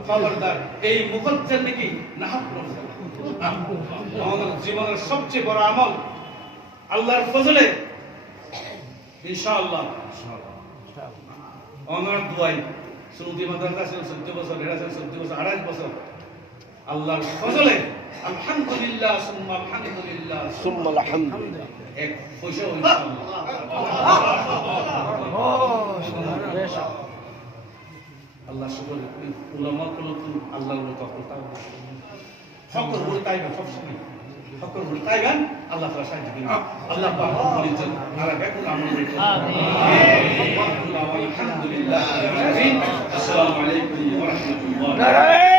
খবরদার এই মুকদ্দার নাকি নাক করবে আমাদের জীবনের সবচেয়ে বড় আমল আল্লাহর ফজলে ইনশাআল্লাহ অনর দুয়াই সৌদি মাদ্রাসা ছিল 14 বছর এরা ছিল 14 বছর 28 বছর আল্লাহর ফজলে আলহামদুলিল্লাহ সুম্মা আলহামদুলিল্লাহ ثم الحمد لله এক পয়সা ইনশাআল্লাহ আল্লাহ শুকর উলামা গুলো তো আল্লাহর মতো কথা সকল বলে তাই সব সময় সকল বলে তাই গান আল্লাহ তাআলা সাহায্য করবেন আল্লাহ পাক বলেছেন আর এখন আমরা আমিন আলহামদুলিল্লাহ আসসালামু আলাইকুম ওয়া রাহমাতুল্লাহ